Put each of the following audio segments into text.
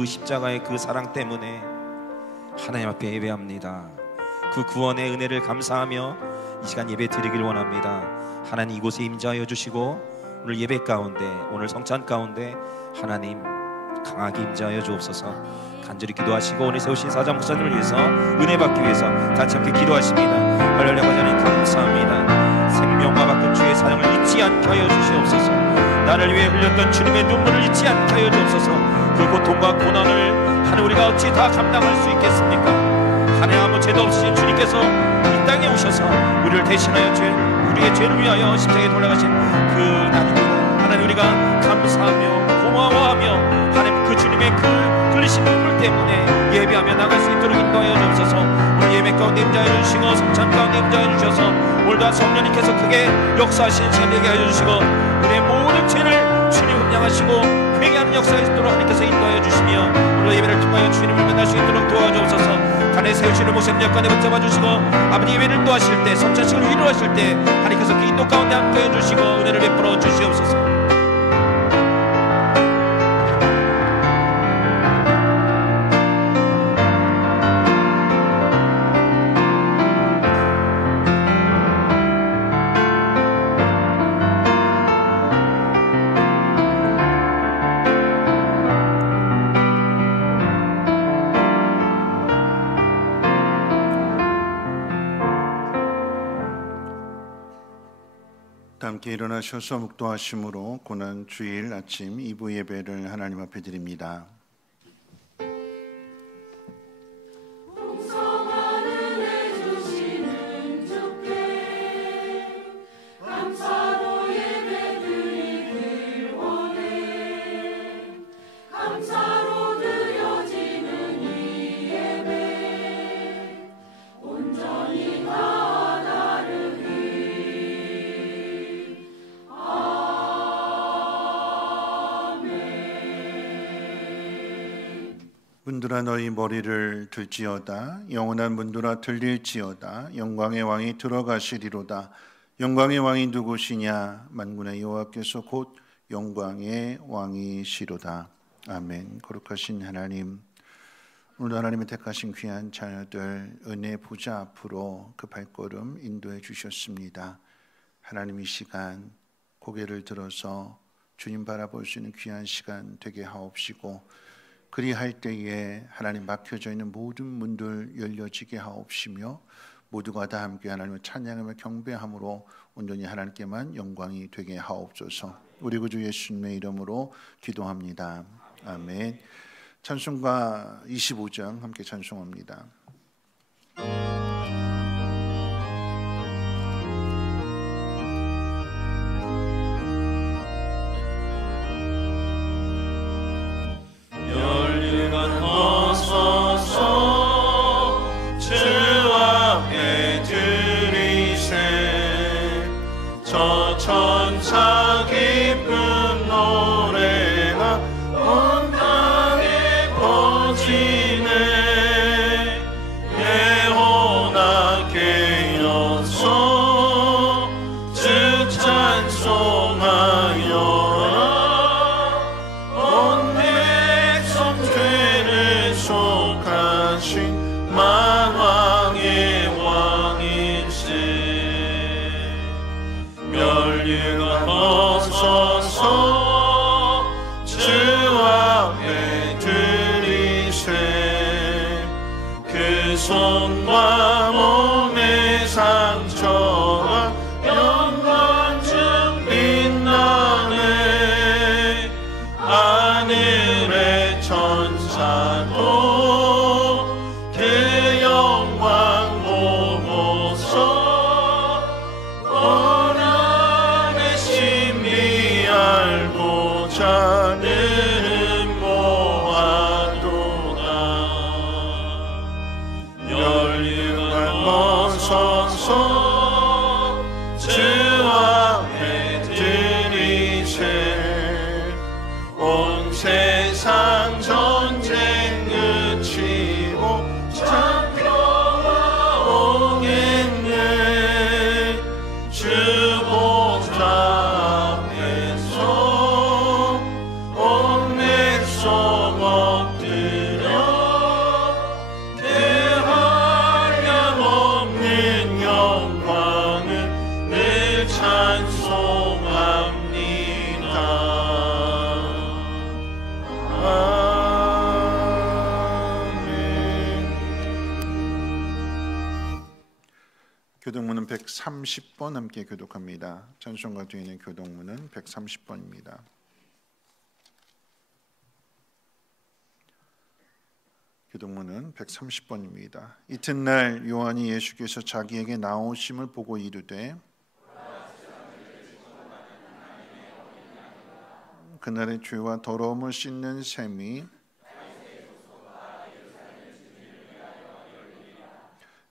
그 십자가의 그 사랑 때문에 하나님 앞에 예배합니다. 그 구원의 은혜를 감사하며 이 시간 예배 드리길 원합니다. 하나님 이곳에 임재하여 주시고 오늘 예배 가운데, 오늘 성찬 가운데 하나님 강하게 임재하여 주옵소서. 간절히 기도하시고 오늘 세우신 사장 목사님을 위해서 은혜 받기 위해서 같이 함께 기도하십니다. 할렐루야. 하나님 감사합니다. 생명과 바꾼 주의 사랑을 잊지 않게 하여 주시옵소서. 나를 위해 흘렸던 주님의 눈물을 잊지 않게 하여 주옵소서. 그 고통과 고난을 하늘 우리가 어찌 다 감당할 수 있겠습니까? 하늘 아무 죄도 없으신 주님께서 이 땅에 오셔서 우리를 대신하여 우리의 죄를 위하여 십자가에 돌아가신 그 날입니다. 하나님 우리가 감사하며 고마워하며 하나님 그 주님의 그 흘리신 눈물 때문에 예배하며 나갈 수 있도록 인도하여 주옵소서. 오늘 예배 가운데 임재하여 주시고 성찬 가운데 임재하여 주셔서 오늘도 성령님께서 크게 역사하시는 시간 되게 하여 주시고 우리의 모든 죄를 주님 흠양하시고 회개하는 역사가 있도록 하나님께서 인도하여 주시며 오늘 예배를 통하여 주님을 만날 수 있도록 도와주옵소서. 간에 세우시는 모습 역간에 붙잡아 주시고 아버지 예배를 인도하실 때 성찬식을 위로하실 때 하나님께서 그 인도 가운데 함께해 주시고 은혜를 베풀어 주시옵소서. 함께 일어나셔서 묵도하심으로 고난 주일 아침 2부 예배를 하나님 앞에 드립니다. 문들아 너희 머리를 들지어다. 영원한 문들아 들릴지어다. 영광의 왕이 들어가시리로다. 영광의 왕이 누구시냐? 만군의 여호와께서 곧 영광의 왕이시로다. 아멘. 거룩하신 하나님, 오늘도 하나님의 택하신 귀한 자녀들 은혜 보좌 앞으로 그 발걸음 인도해 주셨습니다. 하나님 이 시간 고개를 들어서 주님 바라볼 수 있는 귀한 시간 되게 하옵시고 그리할 때에 하나님 막혀져 있는 모든 문들 열려지게 하옵시며 모두가 다 함께 하나님을 찬양하며 경배함으로 온전히 하나님께만 영광이 되게 하옵소서. 우리 구주 예수님의 이름으로 기도합니다. 아멘. 찬송가 25장 함께 찬송합니다. 천사 기쁜 노래가 온 땅에 퍼지네. 예호나께 일어서 주 찬송하여라. 온 백성 죄를 속하신 만왕의 왕일세. 멸류관 벗어서 주 앞에 들이세. 그 손과 몸의 상처가 영광 중 빛나네. 하늘의 천사도 그 영광 보고서 자는 모아도다. 멸류관 벗어서 주 130번 함께 교독합니다. 찬송가 뒤에 있는 교독문은 130번입니다. 교독문은 130번입니다. 이튿날 요한이 예수께서 자기에게 나오심을 보고 이르되 그날의 죄와 더러움을 씻는 셈이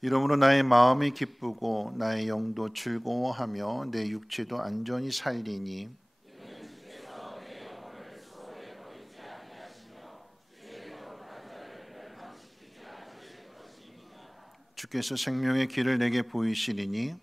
이러므로 나의 마음이 기쁘고 나의 영도 즐거워하며 내 육체도 안전히 살리니 주께서 생명의 길을 내게 보이시리니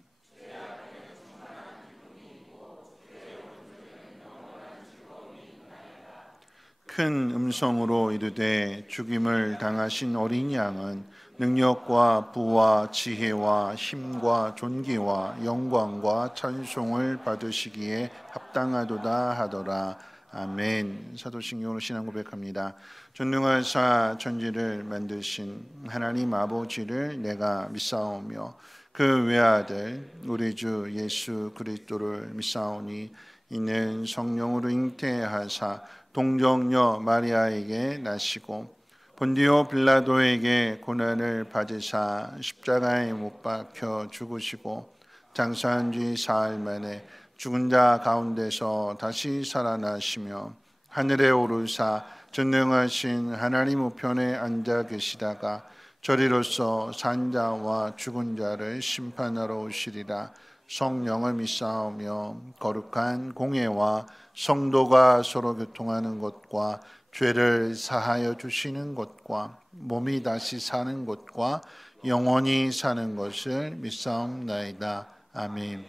큰 음성으로 이르되 죽임을 당하신 어린 양은 능력과 부와 지혜와 힘과 존귀와 영광과 찬송을 받으시기에 합당하도다 하더라. 아멘. 사도신경으로 신앙 고백합니다. 전능하사 천지를 만드신 하나님 아버지를 내가 믿사오며 그 외아들 우리 주 예수 그리스도를 믿사오니 이는 성령으로 잉태하사 동정녀 마리아에게 나시고 본디오 빌라도에게 고난을 받으사 십자가에 못 박혀 죽으시고 장사한 지 사흘 만에 죽은 자 가운데서 다시 살아나시며 하늘에 오르사 전능하신 하나님 우편에 앉아 계시다가 저리로서 산 자와 죽은 자를 심판하러 오시리라. 성령을 믿사오며 거룩한 공예와 성도가 서로 교통하는 것과 죄를 사하여 주시는 것과 몸이 다시 사는 것과 영원히 사는 것을 믿사옵나이다. 아멘.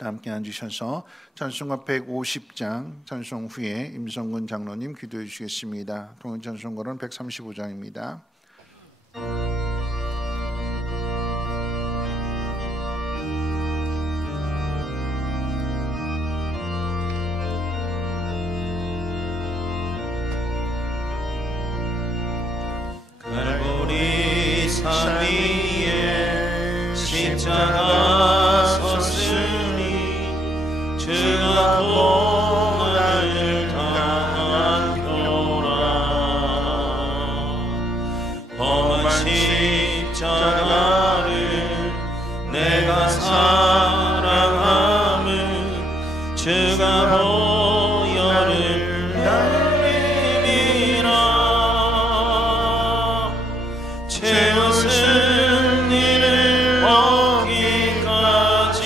함께 앉으셔서 찬송가 150장 찬송 후에 임성근 장로님 기도해 주시겠습니다. 통일 찬송가는 135장입니다. 갈보리 산 위에 십자가 섰으니 주가 고난을 당한 표라. 험한 십자가를 내가 사랑함은 주가 보혈을 흘리리라. 채웠은 이를 얻기까지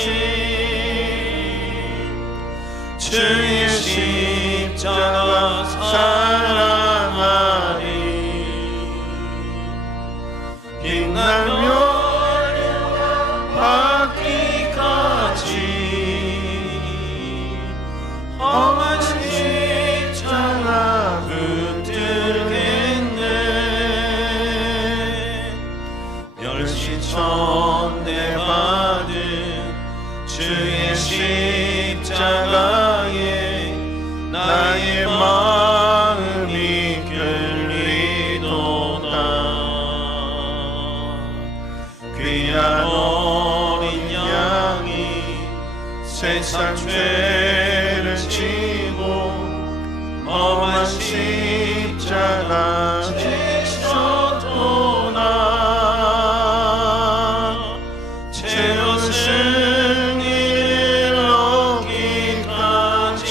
주의 십자가 사랑하리. 빛나며 받기까지 험한 십자가 붙들겠네. 멸시천대 받은 주의 십자가에 나의 마음이 끌리도다. 귀한 어린 양이 세상 죄를 지고 험한 십자가 지셨도다. 채웠은 이를 얻기까지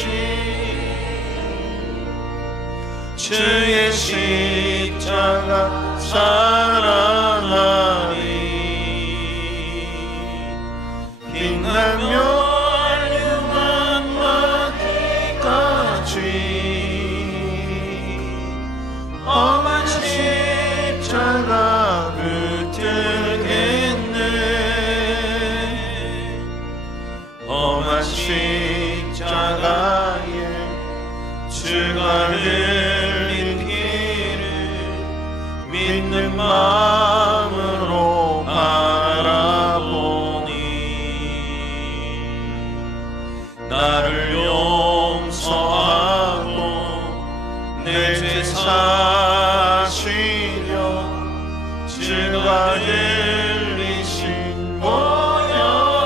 주의 십자가 사랑하리. 빛나며 활륭한 받기까지 험한 십자가 붙들겠네. 험한 십자가에 주가 흘린 피를 믿는 마음으로 바라보니 나를 용서하고 내 죄 사시려 주가 흘리신 보혈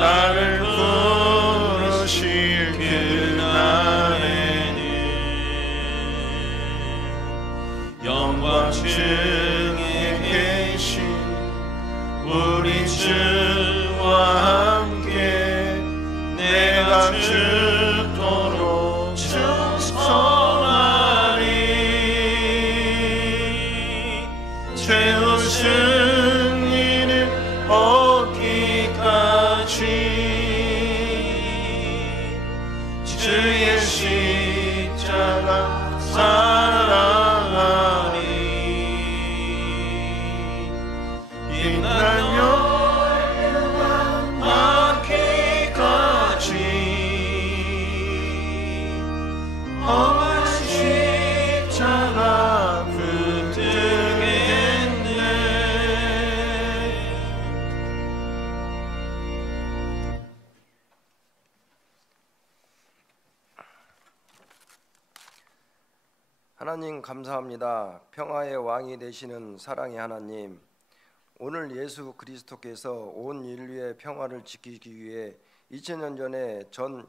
나를 부르실 그날에는 영광층에 계신 우리 주와 함께 내가 죽도록 충성하리. 죄우신 이를 얻기까지 주의 십자가 사랑하리. 인난 영광 받기까지 험한 십자가 붙들겠네. 하나님 감사합니다. 평화의 왕이 되시는 사랑의 하나님, 오늘 예수 그리스도께서 온 인류의 평화를 지키기 위해 2000년 전에 전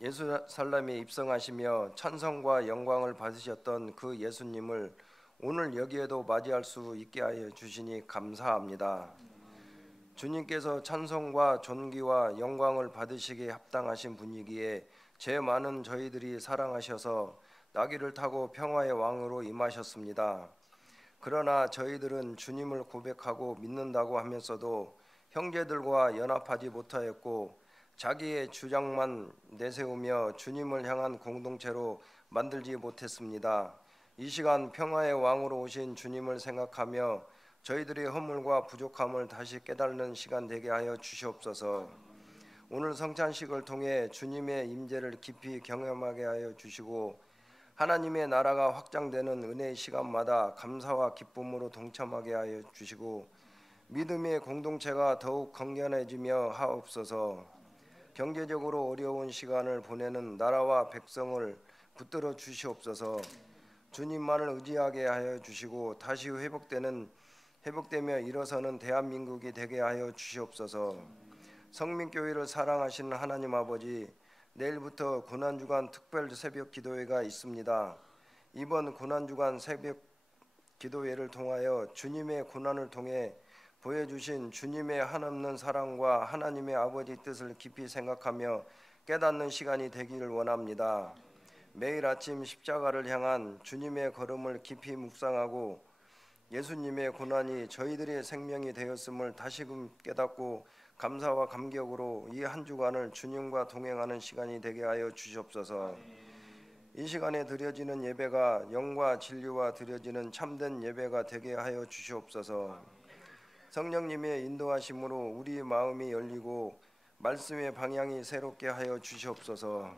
예루살렘에 입성하시며 찬송과 영광을 받으셨던 그 예수님을 오늘 여기에도 맞이할 수 있게 하여 주시니 감사합니다. 주님께서 찬송과 존귀와 영광을 받으시기에 합당하신 분이기에 죄 많은 저희들이 사랑하셔서 나귀를 타고 평화의 왕으로 임하셨습니다. 그러나 저희들은 주님을 고백하고 믿는다고 하면서도 형제들과 연합하지 못하였고 자기의 주장만 내세우며 주님을 향한 공동체로 만들지 못했습니다. 이 시간 평화의 왕으로 오신 주님을 생각하며 저희들의 허물과 부족함을 다시 깨닫는 시간 되게 하여 주시옵소서. 오늘 성찬식을 통해 주님의 임재를 깊이 경험하게 하여 주시고 하나님의 나라가 확장되는 은혜의 시간마다 감사와 기쁨으로 동참하게 하여 주시고 믿음의 공동체가 더욱 건강해지며 하옵소서. 경제적으로 어려운 시간을 보내는 나라와 백성을 붙들어 주시옵소서. 주님만을 의지하게 하여 주시고 다시 회복되며 일어서는 대한민국이 되게 하여 주시옵소서. 성민교회를 사랑하시는 하나님 아버지, 내일부터 고난주간 특별 새벽 기도회가 있습니다. 이번 고난주간 새벽 기도회를 통하여 주님의 고난을 통해 보여주신 주님의 한없는 사랑과 하나님의 아버지 뜻을 깊이 생각하며 깨닫는 시간이 되기를 원합니다. 매일 아침 십자가를 향한 주님의 걸음을 깊이 묵상하고 예수님의 고난이 저희들의 생명이 되었음을 다시금 깨닫고 감사와 감격으로 이 한 주간을 주님과 동행하는 시간이 되게 하여 주시옵소서. 이 시간에 드려지는 예배가 영과 진리와 드려지는 참된 예배가 되게 하여 주시옵소서. 성령님의 인도하심으로 우리 마음이 열리고 말씀의 방향이 새롭게 하여 주시옵소서.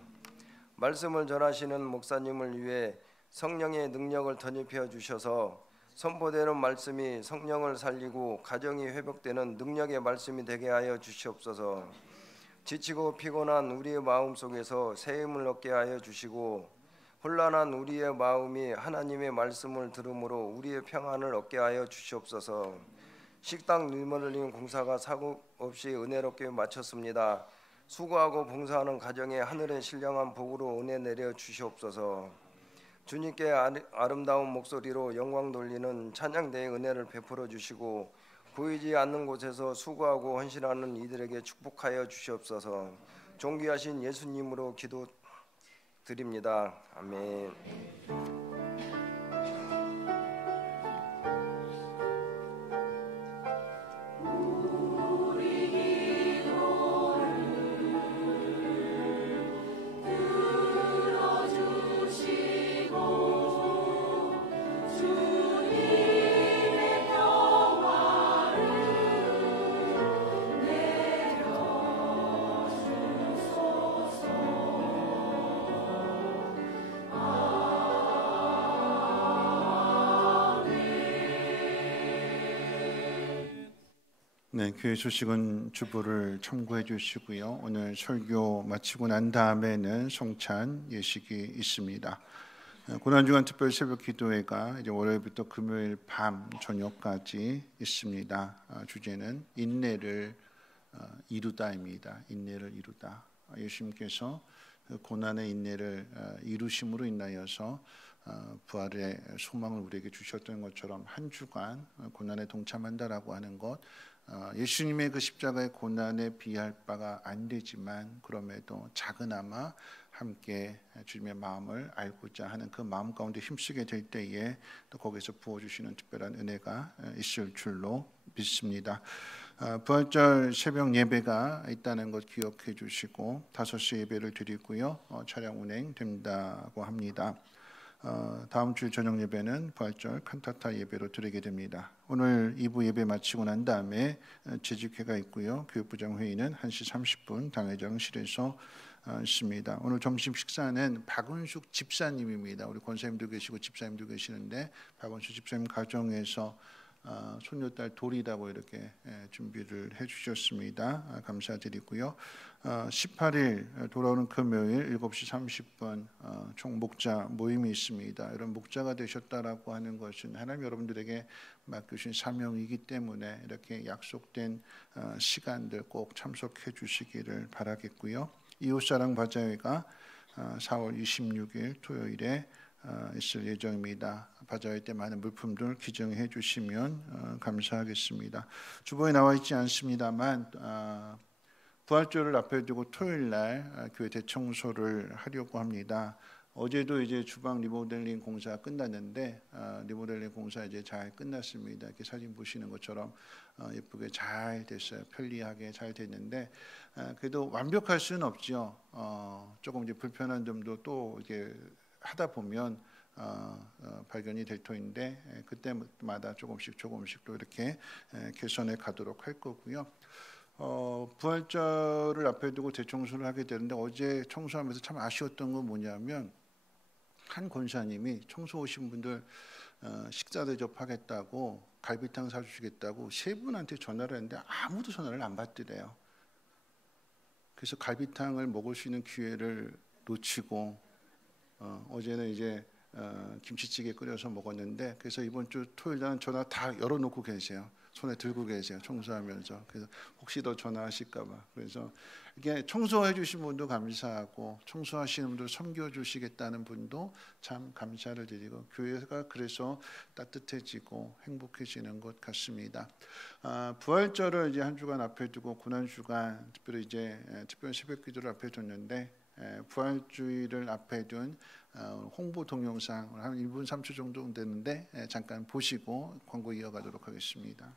말씀을 전하시는 목사님을 위해 성령의 능력을 덧입혀 주셔서 선포되는 말씀이 성령을 살리고 가정이 회복되는 능력의 말씀이 되게 하여 주시옵소서. 지치고 피곤한 우리의 마음 속에서 새 힘을 얻게 하여 주시고 혼란한 우리의 마음이 하나님의 말씀을 들음으로 우리의 평안을 얻게 하여 주시옵소서. 식당 리모델링 공사가 사고 없이 은혜롭게 마쳤습니다. 수고하고 봉사하는 가정에 하늘의 신령한 복으로 은혜 내려 주시옵소서. 주님께 아름다운 목소리로 영광 돌리는 찬양대의 은혜를 베풀어 주시고 보이지 않는 곳에서 수고하고 헌신하는 이들에게 축복하여 주시옵소서. 존귀하신 예수님으로 기도드립니다. 아멘. 네, 교회 소식은 주보를 참고해 주시고요. 오늘 설교 마치고 난 다음에는 성찬 예식이 있습니다. 고난주간 특별 새벽 기도회가 이제 월요일부터 금요일 밤 저녁까지 있습니다. 주제는 인내를 이루다입니다. 인내를 이루다. 예수님께서 그 고난의 인내를 이루심으로 인하여서 부활의 소망을 우리에게 주셨던 것처럼 한 주간 고난에 동참한다라고 하는 것, 예수님의 그 십자가의 고난에 비할 바가 안 되지만 그럼에도 작은아마 함께 주님의 마음을 알고자 하는 그 마음 가운데 힘쓰게 될 때에 또 거기서 부어주시는 특별한 은혜가 있을 줄로 믿습니다. 부활절 새벽 예배가 있다는 것 기억해 주시고 5시 예배를 드리고요. 차량 운행된다고 합니다. 다음 주 저녁 예배는 부활절 칸타타 예배로 드리게 됩니다. 오늘 2부 예배 마치고 난 다음에 재직회가 있고요. 교육부장 회의는 1시 30분 당회장실에서 있습니다. 오늘 점심 식사는 박은숙 집사님입니다. 우리 권사님도 계시고 집사님도 계시는데 박은숙 집사님 가정에서 손녀딸 돌이라고 이렇게 준비를 해주셨습니다. 감사드리고요. 18일 돌아오는 금요일 7시 30분 총 목자 모임이 있습니다. 여러분 목자가 되셨다라고 하는 것은 하나님 여러분들에게 맡기신 사명이기 때문에 이렇게 약속된 시간들 꼭 참석해 주시기를 바라겠고요. 이웃사랑 바자회가 4월 26일 토요일에 있을 예정입니다. 바자회 때 많은 물품들 기증해 주시면 감사하겠습니다. 주보에 나와 있지 않습니다만 부활절을 앞에 두고 토요일 날 교회 대청소를 하려고 합니다. 어제도 이제 주방 리모델링 공사 끝났는데 리모델링 공사 이제 잘 끝났습니다. 이렇게 사진 보시는 것처럼 예쁘게 잘 됐어요. 편리하게 잘 됐는데 그래도 완벽할 수는 없죠. 조금 이제 불편한 점도 또 이렇게 하다 보면 발견이 될 터인데 그때마다 조금씩 또 이렇게 개선해 가도록 할 거고요. 부활절을 앞에 두고 대청소를 하게 되는데 어제 청소하면서 참 아쉬웠던 건 뭐냐면 한 권사님이 청소 오신 분들 식사 대접하겠다고 갈비탕 사주시겠다고 3분한테 전화를 했는데 아무도 전화를 안 받더래요. 그래서 갈비탕을 먹을 수 있는 기회를 놓치고 어제는 이제 김치찌개 끓여서 먹었는데 그래서 이번 주 토요일 날 전화 다 열어놓고 계세요. 손에 들고 계세요. 청소하면서. 그래서 혹시 더 전화하실까봐. 그래서 이게 청소해 주신 분도 감사하고 청소하시는 분도 섬겨주시겠다는 분도 참 감사를 드리고 교회가 그래서 따뜻해지고 행복해지는 것 같습니다. 부활절을 이제 한 주간 앞에 두고 고난 주간 특별히 이제 특별 새벽 기도를 앞에 뒀는데 부활주의를 앞에 둔 홍보 동영상 한 1분 3초 정도 되는데 잠깐 보시고 광고 이어가도록 하겠습니다.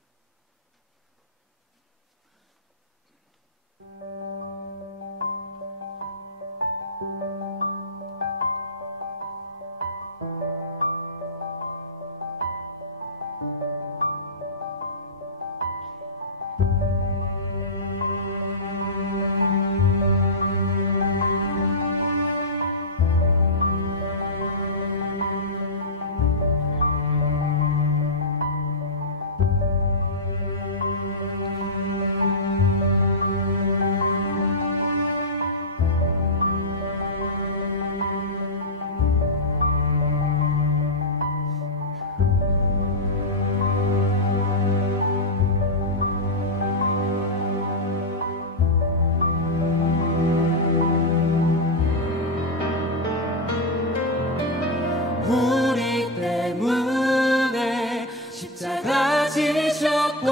우리 때문에 십자가 지셨고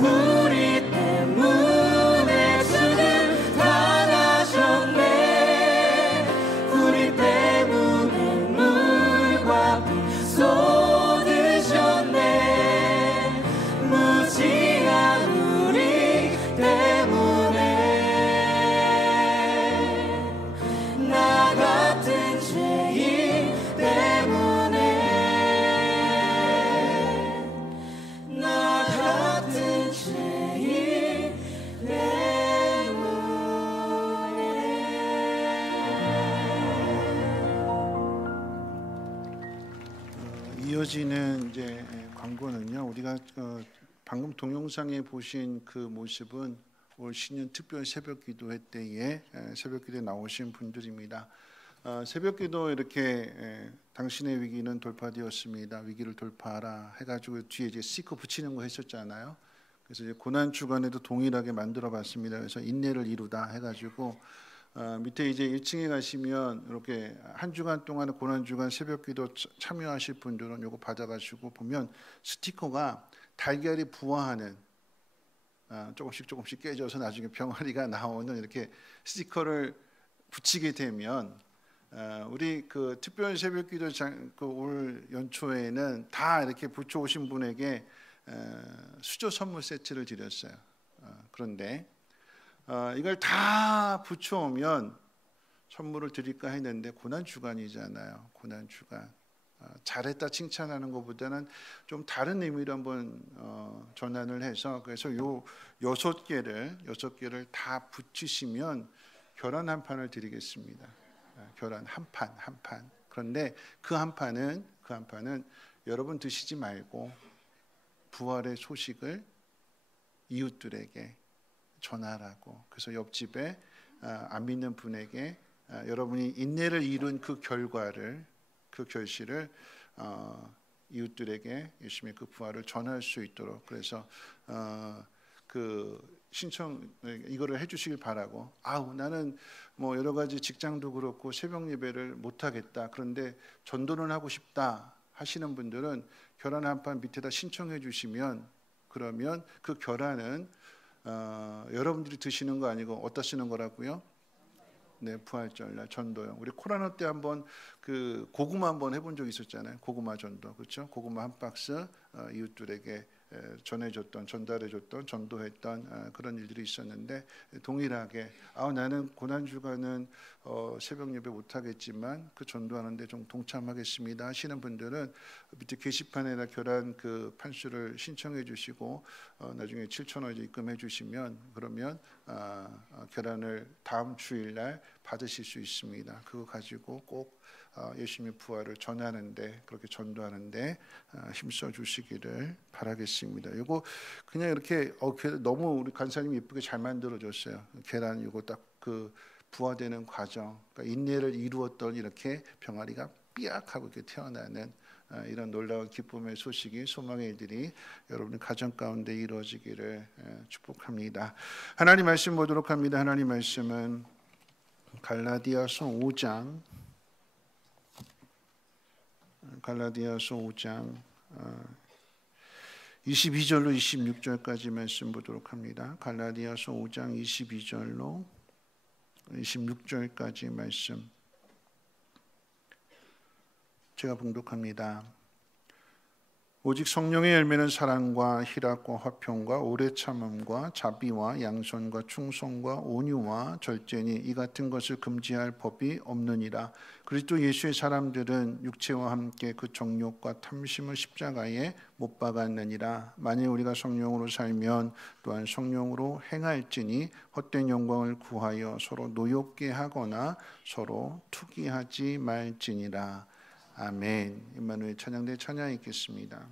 우리 때문에 주는 당하셨네. 우리 때문에 물과 피 쏟으셨네. 무지한 우리 때문에 나 같은 죄인 때문에 나 같은 죄인 때문에. 이어지는 이제 광고는요. 우리가 방금 동영상에 보신 그 모습은 올 신년 특별 새벽기도회 때에 새벽기도에 나오신 분들입니다. 새벽기도 이렇게 당신의 위기는 돌파되었습니다. 위기를 돌파하라 해가지고 뒤에 이제 스티커 붙이는 거 했었잖아요. 그래서 이제 고난 주간에도 동일하게 만들어봤습니다. 그래서 인내를 이루다 해가지고 밑에 이제 1층에 가시면 이렇게 한 주간 동안의 고난 주간 새벽기도 참여하실 분들은 요거 받아가지고 보면 스티커가 달걀이 부화하는 조금씩 깨져서 나중에 병아리가 나오는 이렇게 스티커를 붙이게 되면 우리 그 특별 새벽기도 올 연초에는 다 이렇게 붙여오신 분에게 수저 선물 세트를 드렸어요. 그런데 이걸 다 붙여오면 선물을 드릴까 했는데 고난 주간이잖아요. 고난 주간. 잘했다 칭찬하는 것보다는 좀 다른 의미로 한번 전환을 해서 그래서 요 6개를 다 붙이시면 계란 한 판을 드리겠습니다. 계란 한 판. 그런데 그 한 판은 여러분 드시지 말고 부활의 소식을 이웃들에게 전하라고. 그래서 옆집에 안 믿는 분에게 여러분이 인내를 이룬 그 결실을 이웃들에게 열심히 그 부활을 전할 수 있도록 그래서 그 신청 이거를 해주시길 바라고. 나는 뭐 여러 가지 직장도 그렇고 새벽 예배를 못 하겠다. 그런데 전도는 하고 싶다 하시는 분들은 계란 한 판 밑에다 신청해 주시면 그러면 그 계란은 여러분들이 드시는 거 아니고 어디다 쓰는 거라고요? 네, 부활절날 전도요. 우리 코로나 때 한번 그 고구마 한번 해본 적 있었잖아요. 고구마 전도, 그렇죠? 고구마 한 박스 이웃들에게 전해줬던, 전달해줬던, 전도했던 그런 일들이 있었는데 동일하게 나는 고난 주간은 새벽 예배 못 하겠지만 그 전도하는데 좀 동참하겠습니다 하시는 분들은 밑에 게시판에다 계란 그 판수를 신청해 주시고 나중에 7,000원 입금해 주시면 그러면 계란을 다음 주일날 받으실 수 있습니다. 그거 가지고 꼭 열심히 부활을 전하는데 그렇게 전도하는데 힘써 주시기를 바라겠습니다. 이거 그냥 이렇게 너무 우리 간사님이 예쁘게 잘 만들어줬어요. 계란 이거 딱 그 부화되는 과정, 그러니까 인내를 이루었던 이렇게 병아리가 삐약하고 이렇게 태어나는 이런 놀라운 기쁨의 소식이 소망의 일들이 여러분 가정 가운데 이루어지기를 축복합니다. 하나님 말씀 보도록 합니다. 하나님 말씀은 갈라디아서 5장 22절로 26절까지 말씀 보도록 합니다. 갈라디아서 5장 22절로 26절까지 말씀 제가 봉독합니다. 오직 성령의 열매는 사랑과 희락과 화평과 오래 참음과 자비와 양선과 충성과 온유와 절제니 이 같은 것을 금지할 법이 없느니라. 그리스도 예수의 사람들은 육체와 함께 그 정욕과 탐심을 십자가에 못 박았느니라. 만일 우리가 성령으로 살면 또한 성령으로 행할지니 헛된 영광을 구하여 서로 노엽게 하거나 서로 투기하지 말지니라. 아멘. 임마누엘 찬양대 찬양 읽겠습니다.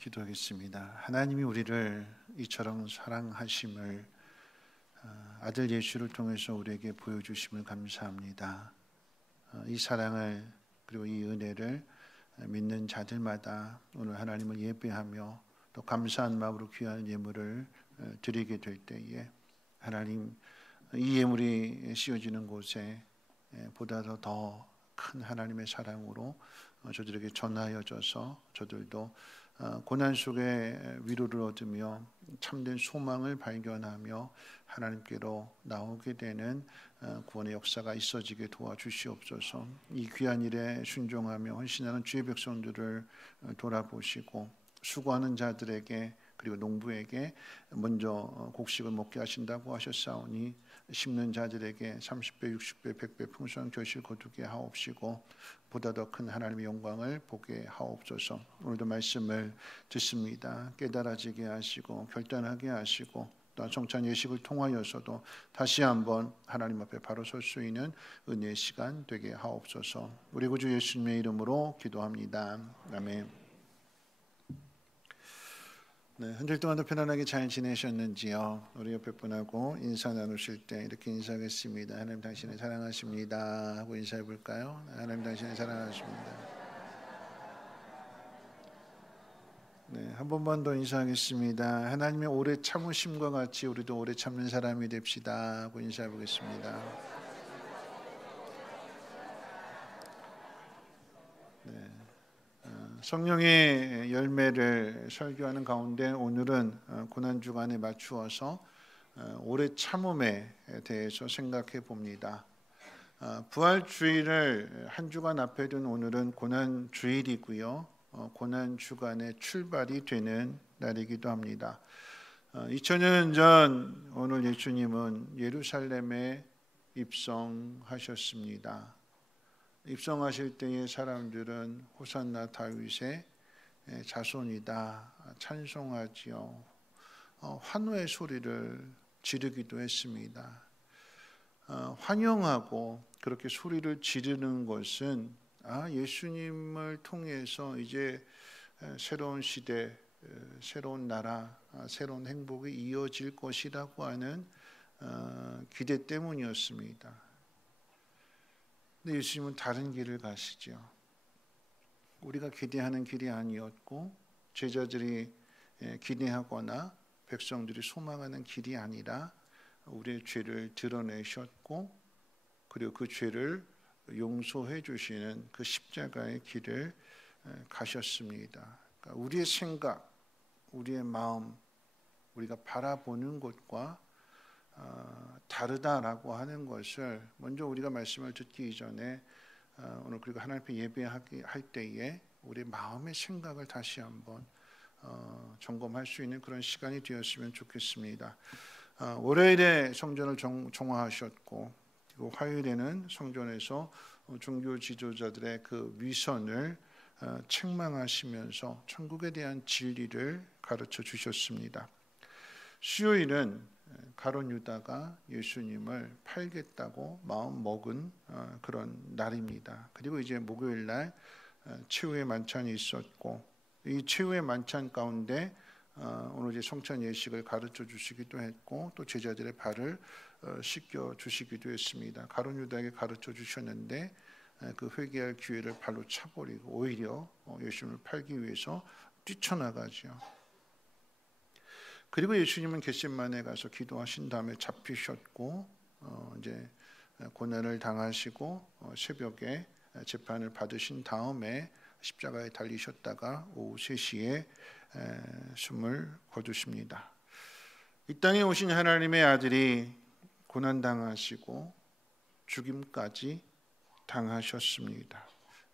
기도하겠습니다. 하나님이 우리를 이처럼 사랑하심을 아들 예수를 통해서 우리에게 보여주심을 감사합니다. 이 사랑을 그리고 이 은혜를 믿는 자들마다 오늘 하나님을 예배하며 또 감사한 마음으로 귀한 예물을 드리게 될 때에 하나님 이 예물이 씌워지는 곳에 보다 더 큰 하나님의 사랑으로 저들에게 전하여져서 저들도 고난 속에 위로를 얻으며 참된 소망을 발견하며 하나님께로 나오게 되는 구원의 역사가 있어지게 도와주시옵소서. 이 귀한 일에 순종하며 헌신하는 주의 백성들을 돌아보시고 수고하는 자들에게 그리고 농부에게 먼저 곡식을 먹게 하신다고 하셨사오니 심는 자들에게 30배, 60배, 100배 풍성한 결실 거두게 하옵시고 보다 더 큰 하나님의 영광을 보게 하옵소서. 오늘도 말씀을 듣습니다. 깨달아지게 하시고 결단하게 하시고 또한 성찬 예식을 통하여서도 다시 한번 하나님 앞에 바로 설 수 있는 은혜의 시간 되게 하옵소서. 우리 구주 예수님의 이름으로 기도합니다. 아멘. 네, 한 달 동안도 편안하게 잘 지내셨는지요? 우리 옆에 분하고 인사 나누실 때 이렇게 인사하겠습니다. 하나님 당신을 사랑하십니다 하고 인사해 볼까요? 하나님 당신을 사랑하십니다. 네, 한 번만 더 인사하겠습니다. 하나님의 오래 참으심과 같이 우리도 오래 참는 사람이 됩시다 하고 인사해 보겠습니다. 네. 성령의 열매를 설교하는 가운데 오늘은 고난주간에 맞추어서 오래 참음에 대해서 생각해 봅니다. 부활주일을 한 주간 앞에 둔 오늘은 고난주일이고요. 고난주간의 출발이 되는 날이기도 합니다. 2000년 전 오늘 예수님은 예루살렘에 입성하셨습니다. 입성하실 때의 사람들은 호산나 다윗의 자손이다 찬송하지요. 환호의 소리를 지르기도 했습니다. 환영하고 그렇게 소리를 지르는 것은 예수님을 통해서 이제 새로운 시대, 새로운 나라, 새로운 행복이 이어질 것이라고 하는 기대 때문이었습니다. 근데 예수님은 다른 길을 가시죠. 우리가 기대하는 길이 아니었고 제자들이 기대하거나 백성들이 소망하는 길이 아니라 우리의 죄를 드러내셨고 그리고 그 죄를 용서해 주시는 그 십자가의 길을 가셨습니다. 그러니까 우리의 생각, 우리의 마음, 우리가 바라보는 것과 다르다라고 하는 것을 먼저 우리가 말씀을 듣기 이전에 오늘 그리고 하나님 앞에 예배하기 할 때에 우리 마음의 생각을 다시 한번 점검할 수 있는 그런 시간이 되었으면 좋겠습니다. 월요일에 성전을 정화하셨고 그리고 화요일에는 성전에서 종교 지도자들의 그 위선을 책망하시면서 천국에 대한 진리를 가르쳐 주셨습니다. 수요일은 가룟 유다가 예수님을 팔겠다고 마음 먹은 그런 날입니다. 그리고 이제 목요일 날 최후의 만찬이 있었고 이 최후의 만찬 가운데 오늘 이제 성찬 예식을 가르쳐 주시기도 했고 또 제자들의 발을 씻겨 주시기도 했습니다. 가룟 유다에게 가르쳐 주셨는데 그 회개할 기회를 발로 차버리고 오히려 예수님을 팔기 위해서 뛰쳐나가죠. 그리고 예수님은 겟세마네에 가서 기도하신 다음에 잡히셨고 이제 고난을 당하시고 새벽에 재판을 받으신 다음에 십자가에 달리셨다가 오후 3시에 숨을 거두십니다. 이 땅에 오신 하나님의 아들이 고난 당하시고 죽임까지 당하셨습니다.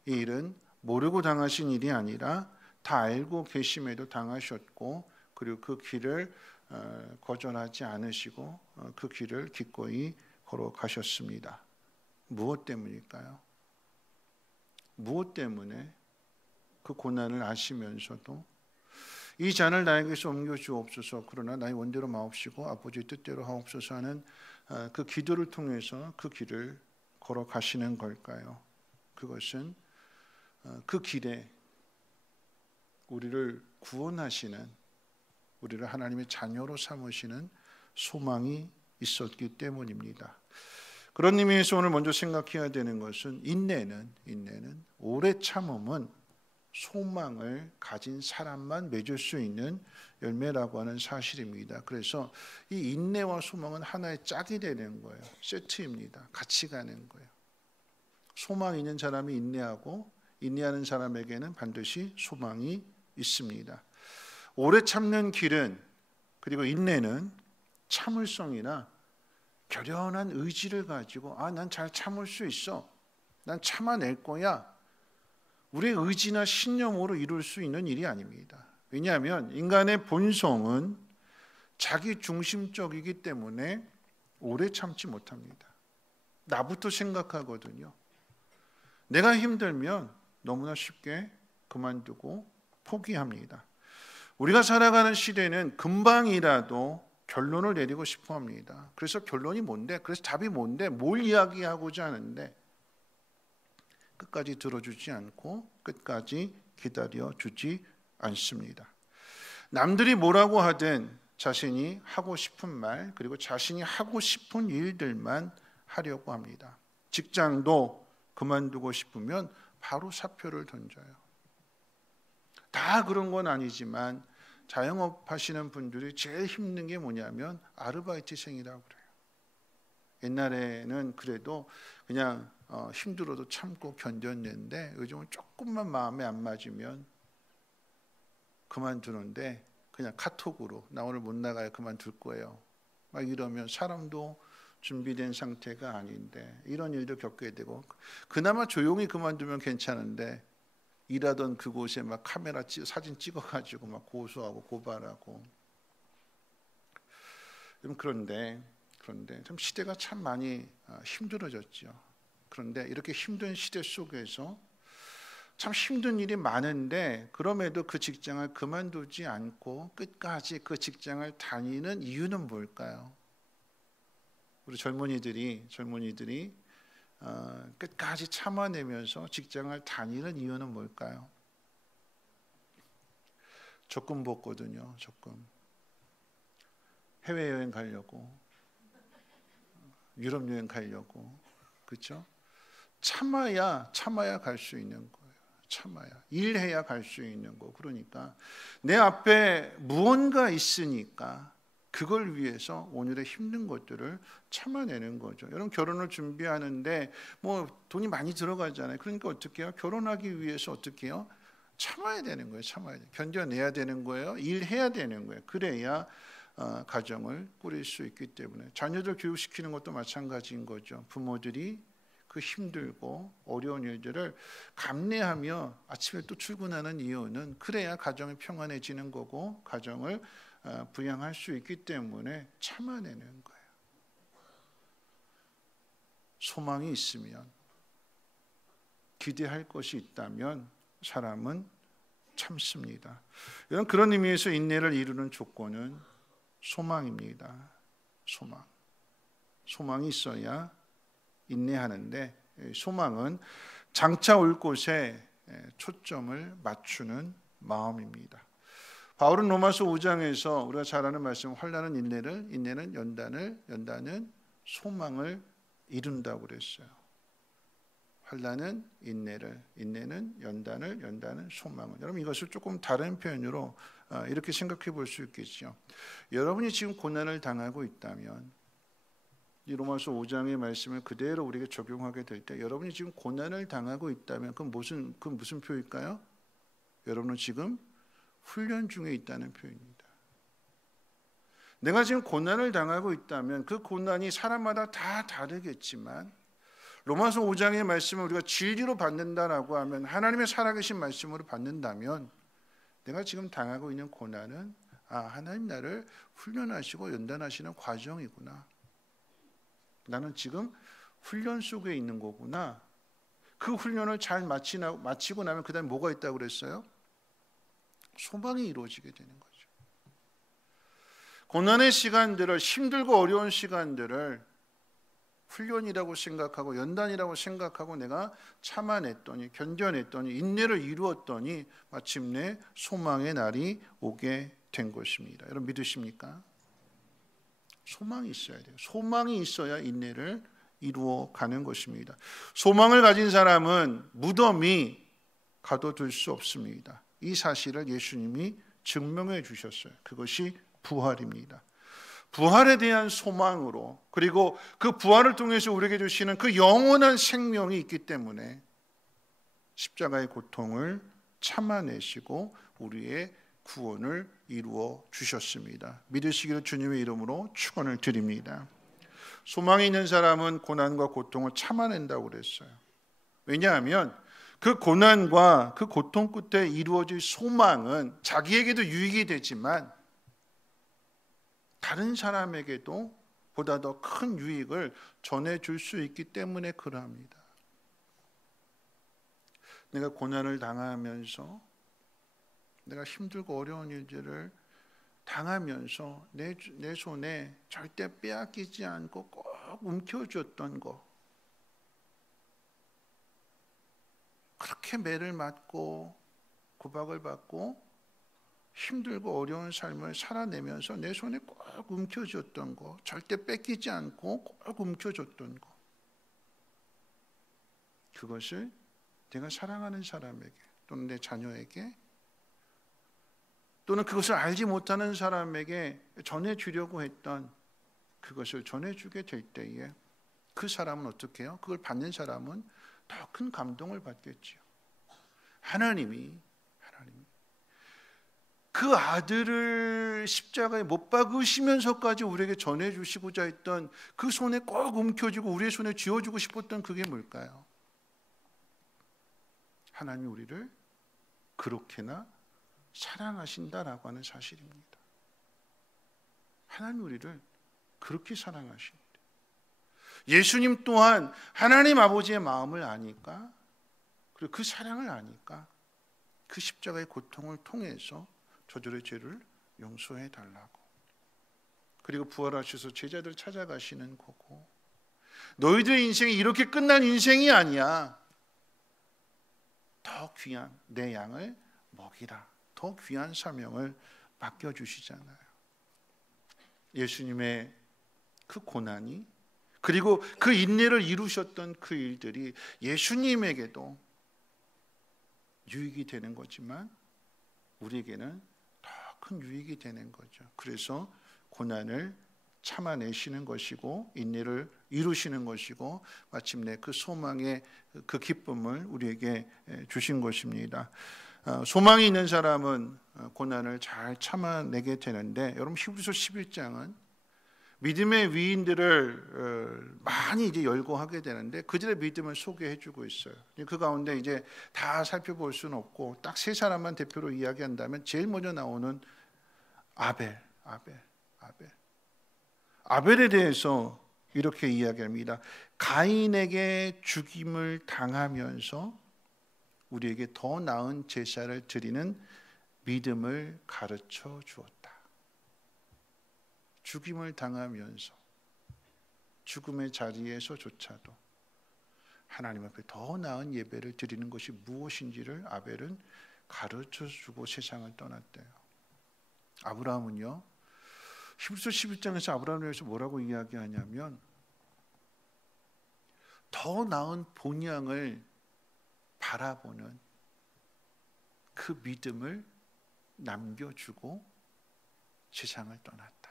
이 일은 모르고 당하신 일이 아니라 다 알고 계심에도 당하셨고 그리고 그 길을 거절하지 않으시고 그 길을 기꺼이 걸어가셨습니다. 무엇 때문일까요? 무엇 때문에 그 고난을 아시면서도 이 잔을 나에게서 옮겨 주옵소서 그러나 나의 원대로 마옵시고 아버지의 뜻대로 하옵소서 하는 그 기도를 통해서 그 길을 걸어가시는 걸까요? 그것은 그 길에 우리를 구원하시는, 우리를 하나님의 자녀로 삼으시는 소망이 있었기 때문입니다. 그런 의미에서 오늘 먼저 생각해야 되는 것은 인내는 오래 참음은 소망을 가진 사람만 맺을 수 있는 열매라고 하는 사실입니다. 그래서 이 인내와 소망은 하나의 짝이 되는 거예요. 세트입니다. 같이 가는 거예요. 소망이 있는 사람이 인내하고 인내하는 사람에게는 반드시 소망이 있습니다. 오래 참는 길은, 그리고 인내는 참을성이나 결연한 의지를 가지고 난 잘 참을 수 있어, 난 참아낼 거야, 우리의 의지나 신념으로 이룰 수 있는 일이 아닙니다. 왜냐하면 인간의 본성은 자기 중심적이기 때문에 오래 참지 못합니다. 나부터 생각하거든요. 내가 힘들면 너무나 쉽게 그만두고 포기합니다. 우리가 살아가는 시대는 금방이라도 결론을 내리고 싶어 합니다. 그래서 결론이 뭔데? 그래서 답이 뭔데? 뭘 이야기하고자 하는데 끝까지 들어주지 않고 끝까지 기다려주지 않습니다. 남들이 뭐라고 하든 자신이 하고 싶은 말, 그리고 자신이 하고 싶은 일들만 하려고 합니다. 직장도 그만두고 싶으면 바로 사표를 던져요. 다 그런 건 아니지만 자영업 하시는 분들이 제일 힘든 게 뭐냐면 아르바이트생이라고 그래요. 옛날에는 그래도 그냥 힘들어도 참고 견뎠는데 요즘은 조금만 마음에 안 맞으면 그만두는데 그냥 카톡으로 나 오늘 못 나가요, 그만둘 거예요, 막 이러면 사람도 준비된 상태가 아닌데 이런 일도 겪게 되고, 그나마 조용히 그만두면 괜찮은데 일하던 그곳에 막 카메라 사진 찍어가지고 막 고소하고 고발하고. 그런데 참 시대가 참 많이 힘들어졌죠. 그런데 이렇게 힘든 시대 속에서 참 힘든 일이 많은데 그럼에도 그 직장을 그만두지 않고 끝까지 그 직장을 다니는 이유는 뭘까요? 우리 젊은이들이 끝까지 참아내면서 직장을 다니는 이유는 뭘까요? 적금 벗거든요. 적금. 해외여행 가려고, 유럽 여행 가려고, 그렇죠? 참아야 갈 수 있는 거예요. 참아야, 일해야 갈 수 있는 거. 그러니까 내 앞에 무언가 있으니까 그걸 위해서 오늘의 힘든 것들을 참아내는 거죠. 여러분 결혼을 준비하는데 뭐 돈이 많이 들어가잖아요. 그러니까 어떻게 해요? 결혼하기 위해서 어떻게 해요? 참아야 되는 거예요. 참아야 돼요. 견뎌내야 되는 거예요. 일해야 되는 거예요. 그래야 가정을 꾸릴 수 있기 때문에. 자녀들 교육시키는 것도 마찬가지인 거죠. 부모들이 그 힘들고 어려운 일들을 감내하며 아침에 또 출근하는 이유는 그래야 가정이 평안해지는 거고 가정을 부양할 수 있기 때문에 참아내는 거예요. 소망이 있으면, 기대할 것이 있다면 사람은 참습니다. 이런 그런 의미에서 인내를 이루는 조건은 소망입니다. 소망이 있어야 인내하는데, 소망은 장차 올 곳에 초점을 맞추는 마음입니다. 바울은 로마서 5장에서 우리가 잘 아는 말씀, 환난은 인내를, 인내는 연단을, 연단은 소망을 이룬다고 그랬어요. 환난은 인내를, 인내는 연단을, 연단은 소망을. 여러분 이것을 조금 다른 표현으로 이렇게 생각해 볼 수 있겠죠. 여러분이 지금 고난을 당하고 있다면, 이 로마서 5장의 말씀을 그대로 우리에게 적용하게 될 때, 여러분이 지금 고난을 당하고 있다면 그건 무슨 표일까요? 여러분은 지금 훈련 중에 있다는 표현입니다. 내가 지금 고난을 당하고 있다면 그 고난이 사람마다 다 다르겠지만 로마서 5장의 말씀을 우리가 진리로 받는다라고 하면, 하나님의 살아계신 말씀으로 받는다면 내가 지금 당하고 있는 고난은 하나님 나를 훈련하시고 연단하시는 과정이구나. 나는 지금 훈련 속에 있는 거구나. 그 훈련을 잘 마치고 나면 그 다음에 뭐가 있다고 그랬어요? 소망이 이루어지게 되는 거죠. 고난의 시간들을, 힘들고 어려운 시간들을 훈련이라고 생각하고 연단이라고 생각하고 내가 참아냈더니 견뎌냈더니 인내를 이루었더니 마침내 소망의 날이 오게 된 것입니다. 여러분 믿으십니까? 소망이 있어야 돼요. 소망이 있어야 인내를 이루어 가는 것입니다. 소망을 가진 사람은 무덤이 가둬둘 수 없습니다. 이 사실을 예수님이 증명해 주셨어요. 그것이 부활입니다. 부활에 대한 소망으로, 그리고 그 부활을 통해서 우리에게 주시는 그 영원한 생명이 있기 때문에 십자가의 고통을 참아내시고 우리의 구원을 이루어 주셨습니다. 믿으시기를 주님의 이름으로 축원을 드립니다. 소망이 있는 사람은 고난과 고통을 참아낸다고 그랬어요. 왜냐하면 그 고난과 그 고통 끝에 이루어질 소망은 자기에게도 유익이 되지만 다른 사람에게도 보다 더 큰 유익을 전해줄 수 있기 때문에 그러합니다. 내가 고난을 당하면서, 내가 힘들고 어려운 일들을 당하면서 내 손에 절대 빼앗기지 않고 꼭 움켜쥐었던 거, 그렇게 매를 맞고 구박을 받고 힘들고 어려운 삶을 살아내면서 내 손에 꼭 움켜쥐었던 거, 절대 뺏기지 않고 꼭 움켜쥐었던 거, 그것을 내가 사랑하는 사람에게 또는 내 자녀에게 또는 그것을 알지 못하는 사람에게 전해주려고 했던 그것을 전해주게 될 때에 그 사람은 어떻게 해요? 그걸 받는 사람은 더 큰 감동을 받겠지요. 하나님이 그 아들을 십자가에 못 박으시면서까지 우리에게 전해주시고자 했던 그 손에 꼭 움켜쥐고 우리의 손에 쥐어주고 싶었던 그게 뭘까요? 하나님이 우리를 그렇게나 사랑하신다라고 하는 사실입니다. 하나님 우리를 그렇게 사랑하십니다. 예수님 또한 하나님 아버지의 마음을 아니까, 그리고 그 사랑을 아니까 그 십자가의 고통을 통해서 저들의 죄를 용서해 달라고, 그리고 부활하셔서 제자들 찾아가시는 거고, 너희들의 인생이 이렇게 끝난 인생이 아니야, 더 귀한 내 양을 먹이라, 더 귀한 사명을 맡겨주시잖아요. 예수님의 그 고난이, 그리고 그 인내를 이루셨던 그 일들이 예수님에게도 유익이 되는 거지만 우리에게는 더 큰 유익이 되는 거죠. 그래서 고난을 참아내시는 것이고 인내를 이루시는 것이고 마침내 그 소망의 그 기쁨을 우리에게 주신 것입니다. 소망이 있는 사람은 고난을 잘 참아내게 되는데, 여러분 히브리서 11장은 믿음의 위인들을 많이 이제 열거하게 되는데 그들의 믿음을 소개해주고 있어요. 그 가운데 이제 다 살펴볼 수는 없고 딱 세 사람만 대표로 이야기한다면 제일 먼저 나오는 아벨에 대해서 이렇게 이야기합니다. 가인에게 죽임을 당하면서 우리에게 더 나은 제사를 드리는 믿음을 가르쳐 주었다. 죽임을 당하면서 죽음의 자리에서조차도 하나님 앞에 더 나은 예배를 드리는 것이 무엇인지를 아벨은 가르쳐주고 세상을 떠났대요. 아브라함은요, 히브리서 11장에서 아브라함에 대해서 뭐라고 이야기하냐면 더 나은 본향을 바라보는 그 믿음을 남겨주고 세상을 떠났다.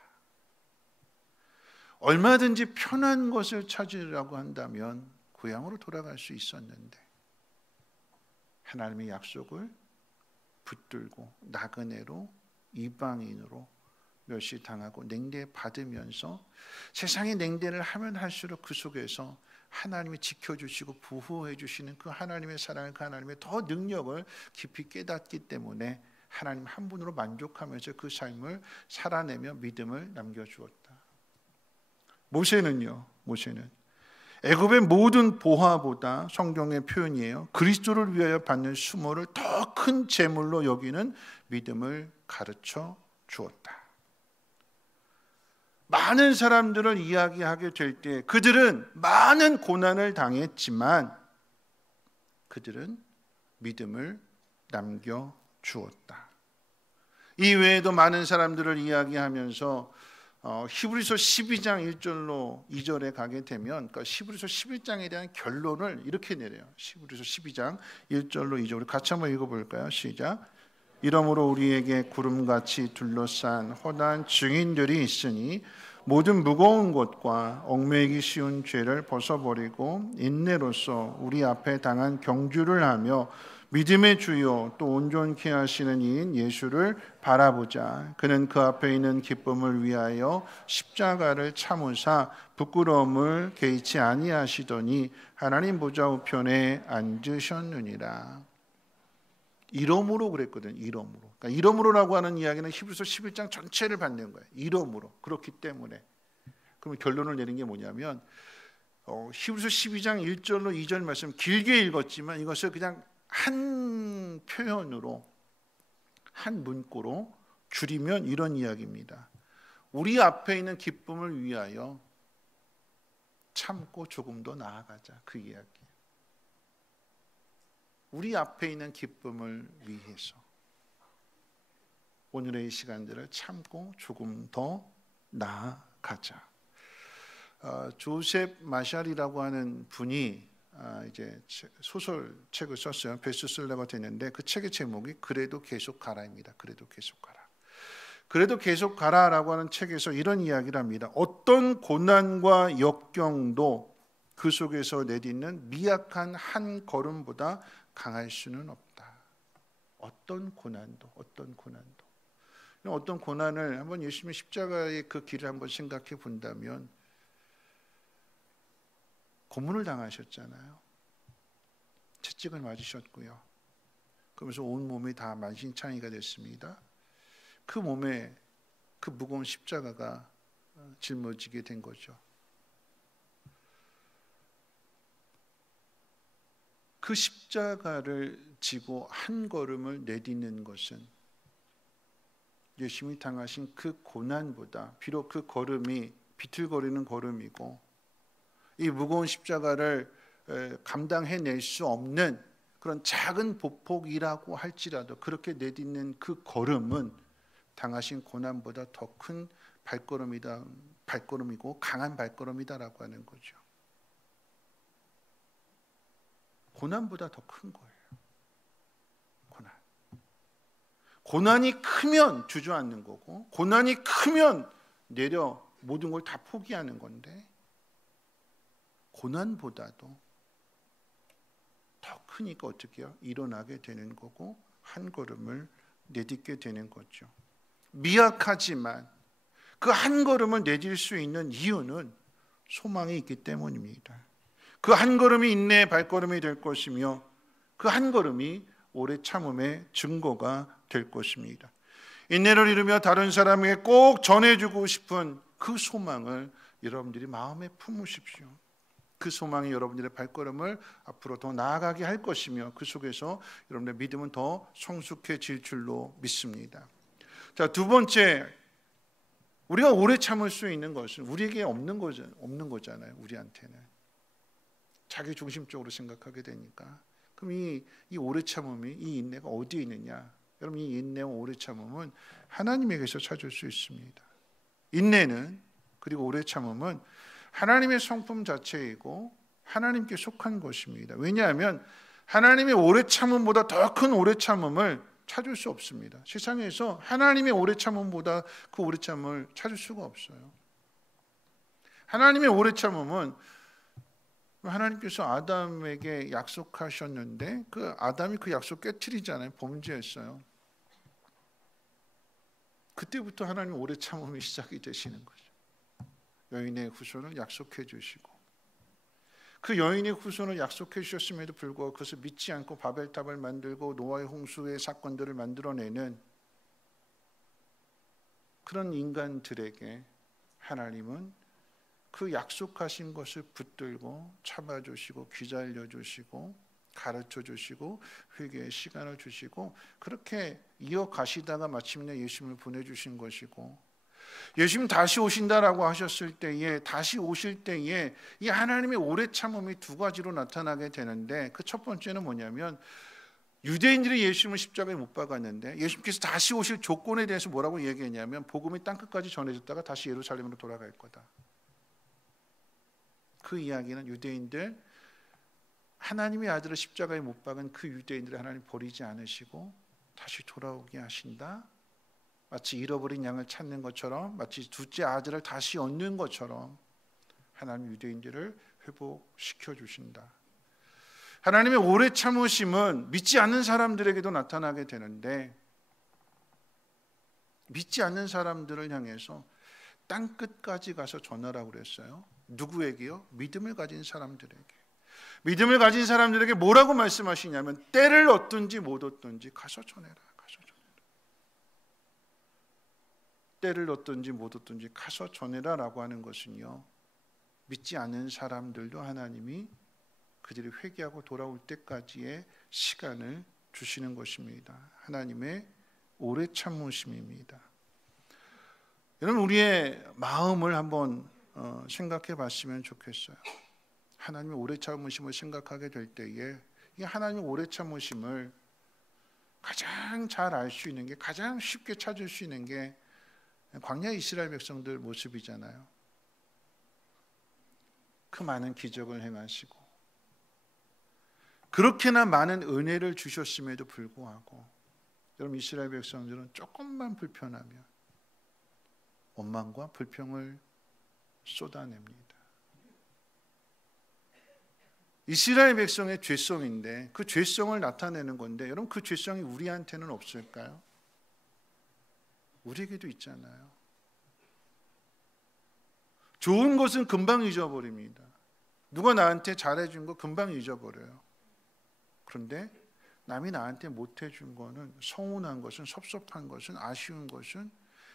얼마든지 편한 것을 찾으려고 한다면 고향으로 돌아갈 수 있었는데 하나님의 약속을 붙들고 나그네로 이방인으로 멸시당하고 냉대받으면서 세상의 냉대를 하면 할수록 그 속에서 하나님이 지켜주시고 보호해 주시는 그 하나님의 사랑을, 그 하나님의 더 능력을 깊이 깨닫기 때문에 하나님 한 분으로 만족하면서 그 삶을 살아내며 믿음을 남겨주었다. 모세는 애굽의 모든 보화보다, 성경의 표현이에요, 그리스도를 위하여 받는 수모를 더 큰 재물로 여기는 믿음을 가르쳐 주었다. 많은 사람들을 이야기하게 될 때 그들은 많은 고난을 당했지만 그들은 믿음을 남겨주었다. 이 외에도 많은 사람들을 이야기하면서 히브리서 12장 1절로 2절에 가게 되면 그러니까 히브리서 11장에 대한 결론을 이렇게 내려요. 히브리서 12장 1절로 2절 우리 같이 한번 읽어볼까요? 시작. 이러므로 우리에게 구름같이 둘러싼 허다한 증인들이 있으니 모든 무거운 것과 얽매이기 쉬운 죄를 벗어버리고 인내로써 우리 앞에 당한 경주를 하며 믿음의 주요 또 온전케 하시는 이인 예수를 바라보자. 그는 그 앞에 있는 기쁨을 위하여 십자가를 참으사 부끄러움을 개의치 아니하시더니 하나님 보좌 우편에 앉으셨느니라. 이러므로 그랬거든. 이러므로. 그러니까 이러므로라고 하는 이야기는 히브리서 11장 전체를 받는 거예요. 이러므로. 그렇기 때문에. 그러면 결론을 내린 게 뭐냐면 히브리서 12장 1절로 2절 말씀 길게 읽었지만 이것을 그냥 한 표현으로 한 문구로 줄이면 이런 이야기입니다. 우리 앞에 있는 기쁨을 위하여 참고 조금 더 나아가자. 그 이야기. 우리 앞에 있는 기쁨을 위해서 오늘의 이 시간들을 참고 조금 더 나아가자. 조셉 마샬이라고 하는 분이 이제 소설책을 썼어요. 베스트셀러가 됐는데 그 책의 제목이 그래도 계속 가라입니다. 그래도 계속 가라. 그래도 계속 가라라고 하는 책에서 이런 이야기를 합니다. 어떤 고난과 역경도 그 속에서 내딛는 미약한 한 걸음보다 강할 수는 없다. 어떤 고난도. 어떤 고난을 한번 예수님의 십자가의 그 길을 한번 생각해 본다면 고문을 당하셨잖아요. 채찍을 맞으셨고요. 그러면서 온 몸이 다 만신창이가 됐습니다. 그 몸에 그 무거운 십자가가 짊어지게 된 거죠. 그 십자가를 지고 한 걸음을 내딛는 것은 예수님이 당하신 그 고난보다 비록 그 걸음이 비틀거리는 걸음이고 이 무거운 십자가를 감당해낼 수 없는 그런 작은 보폭이라고 할지라도 그렇게 내딛는 그 걸음은 당하신 고난보다 더 큰 발걸음이고 강한 발걸음이다라고 하는 거죠. 고난보다 더 큰 거예요. 고난이 크면 주저앉는 거고 고난이 크면 내려 모든 걸 다 포기하는 건데 고난보다도 더 크니까 어떻게 해요? 일어나게 되는 거고 한 걸음을 내딛게 되는 거죠. 미약하지만 그 한 걸음을 내딜 수 있는 이유는 소망이 있기 때문입니다. 그 한 걸음이 인내의 발걸음이 될 것이며 그 한 걸음이 오래 참음의 증거가 될 것입니다. 인내를 이루며 다른 사람에게 꼭 전해주고 싶은 그 소망을 여러분들이 마음에 품으십시오. 그 소망이 여러분들의 발걸음을 앞으로 더 나아가게 할 것이며 그 속에서 여러분의 믿음은 더 성숙해질 줄로 믿습니다. 자, 두 번째, 우리가 오래 참을 수 있는 것은 우리에게 없는 거잖아요. 우리한테는 자기 중심적으로 생각하게 되니까. 그럼 이 오래 참음이 이 인내가 어디에 있느냐? 여러분 이 인내와 오래 참음은 하나님에게서 찾을 수 있습니다. 인내는 그리고 오래 참음은 하나님의 성품 자체이고 하나님께 속한 것입니다. 왜냐하면 하나님의 오래 참음보다 더 큰 오래 참음을 찾을 수 없습니다. 세상에서 하나님의 오래 참음보다 그 오래 참음을 찾을 수가 없어요. 하나님의 오래 참음은 하나님께서 아담에게 약속하셨는데 그 아담이 그 약속 깨트리잖아요. 범죄했어요. 그때부터 하나님 오래 참음이 시작이 되시는 거죠. 여인의 후손을 약속해 주시고 그 여인의 후손을 약속해 주셨음에도 불구하고 그것을 믿지 않고 바벨탑을 만들고 노아의 홍수의 사건들을 만들어내는 그런 인간들에게 하나님은 그 약속하신 것을 붙들고 참아주시고 귀잘려주시고 가르쳐주시고 회개의 시간을 주시고 그렇게 이어가시다가 마침내 예수님을 보내주신 것이고 예수님 다시 오신다라고 하셨을 때에, 다시 오실 때에 이 하나님의 오래 참음이 두 가지로 나타나게 되는데, 그 첫 번째는 뭐냐면 유대인들이 예수님을 십자가에 못 박았는데 예수님께서 다시 오실 조건에 대해서 뭐라고 얘기했냐면, 복음이 땅끝까지 전해졌다가 다시 예루살렘으로 돌아갈 거다. 그 이야기는 유대인들, 하나님의 아들을 십자가에 못 박은 그 유대인들을 하나님 버리지 않으시고 다시 돌아오게 하신다. 마치 잃어버린 양을 찾는 것처럼, 마치 둘째 아들을 다시 얻는 것처럼 하나님 유대인들을 회복시켜 주신다. 하나님의 오래 참으심은 믿지 않는 사람들에게도 나타나게 되는데, 믿지 않는 사람들을 향해서 땅끝까지 가서 전하라고 그랬어요. 누구에게요? 믿음을 가진 사람들에게. 믿음을 가진 사람들에게 뭐라고 말씀하시냐면, 때를 얻든지 못 얻든지 가서 전해라. 가서 전해라. 때를 얻든지 못 얻든지 가서 전해라라고 하는 것은요, 믿지 않는 사람들도 하나님이 그들이 회개하고 돌아올 때까지의 시간을 주시는 것입니다. 하나님의 오래 참으심입니다. 여러분, 우리의 마음을 한번 생각해 봤으면 좋겠어요. 하나님의 오래 참으심을 생각하게 될 때에 이 하나님의 오래 참으심을 가장 잘 알 수 있는 게, 가장 쉽게 찾을 수 있는 게 광야 이스라엘 백성들 모습이잖아요. 그 많은 기적을 행하시고 그렇게나 많은 은혜를 주셨음에도 불구하고, 여러분, 이스라엘 백성들은 조금만 불편하면 원망과 불평을 쏟아냅니다. 이스라엘 백성의 죄성인데 그 죄성을 나타내는 건데, 여러분, 그 죄성이 우리한테는 없을까요? 우리에게도 있잖아요. 좋은 것은 금방 잊어버립니다. 누가 나한테 잘해준 거 금방 잊어버려요. 그런데 남이 나한테 못해준 거는, 서운한 것은, 섭섭한 것은, 아쉬운 것은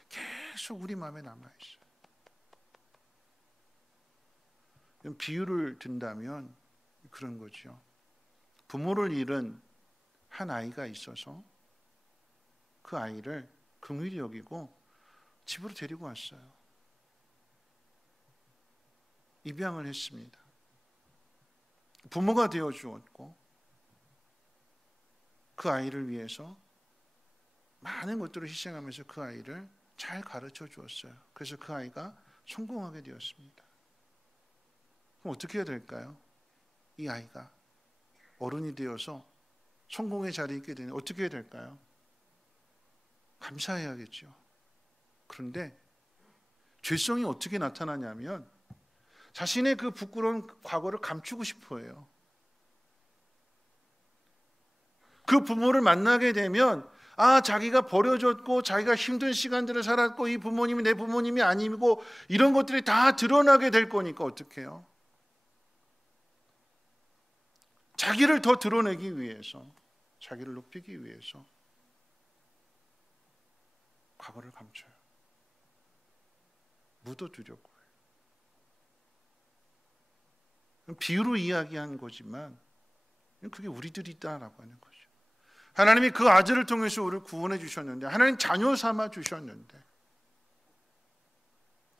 계속 우리 마음에 남아있어요. 비유를 든다면 그런 거죠. 부모를 잃은 한 아이가 있어서 그 아이를 긍휼히 여기고 집으로 데리고 왔어요. 입양을 했습니다. 부모가 되어 주었고, 그 아이를 위해서 많은 것들을 희생하면서 그 아이를 잘 가르쳐 주었어요. 그래서 그 아이가 성공하게 되었습니다. 그럼 어떻게 해야 될까요? 이 아이가 어른이 되어서 성공의 자리에 있게 되면 어떻게 해야 될까요? 감사해야겠죠. 그런데 죄성이 어떻게 나타나냐면, 자신의 그 부끄러운 과거를 감추고 싶어 해요. 그 부모를 만나게 되면, 자기가 버려졌고 자기가 힘든 시간들을 살았고 이 부모님이 내 부모님이 아니고 이런 것들이 다 드러나게 될 거니까 어떻게 해요? 자기를 더 드러내기 위해서, 자기를 높이기 위해서 과거를 감춰요. 묻어두려고 해요. 비유로 이야기한 거지만 그게 우리들이다라고 하는 거죠. 하나님이 그 아들을 통해서 우리를 구원해 주셨는데, 하나님 자녀 삼아 주셨는데,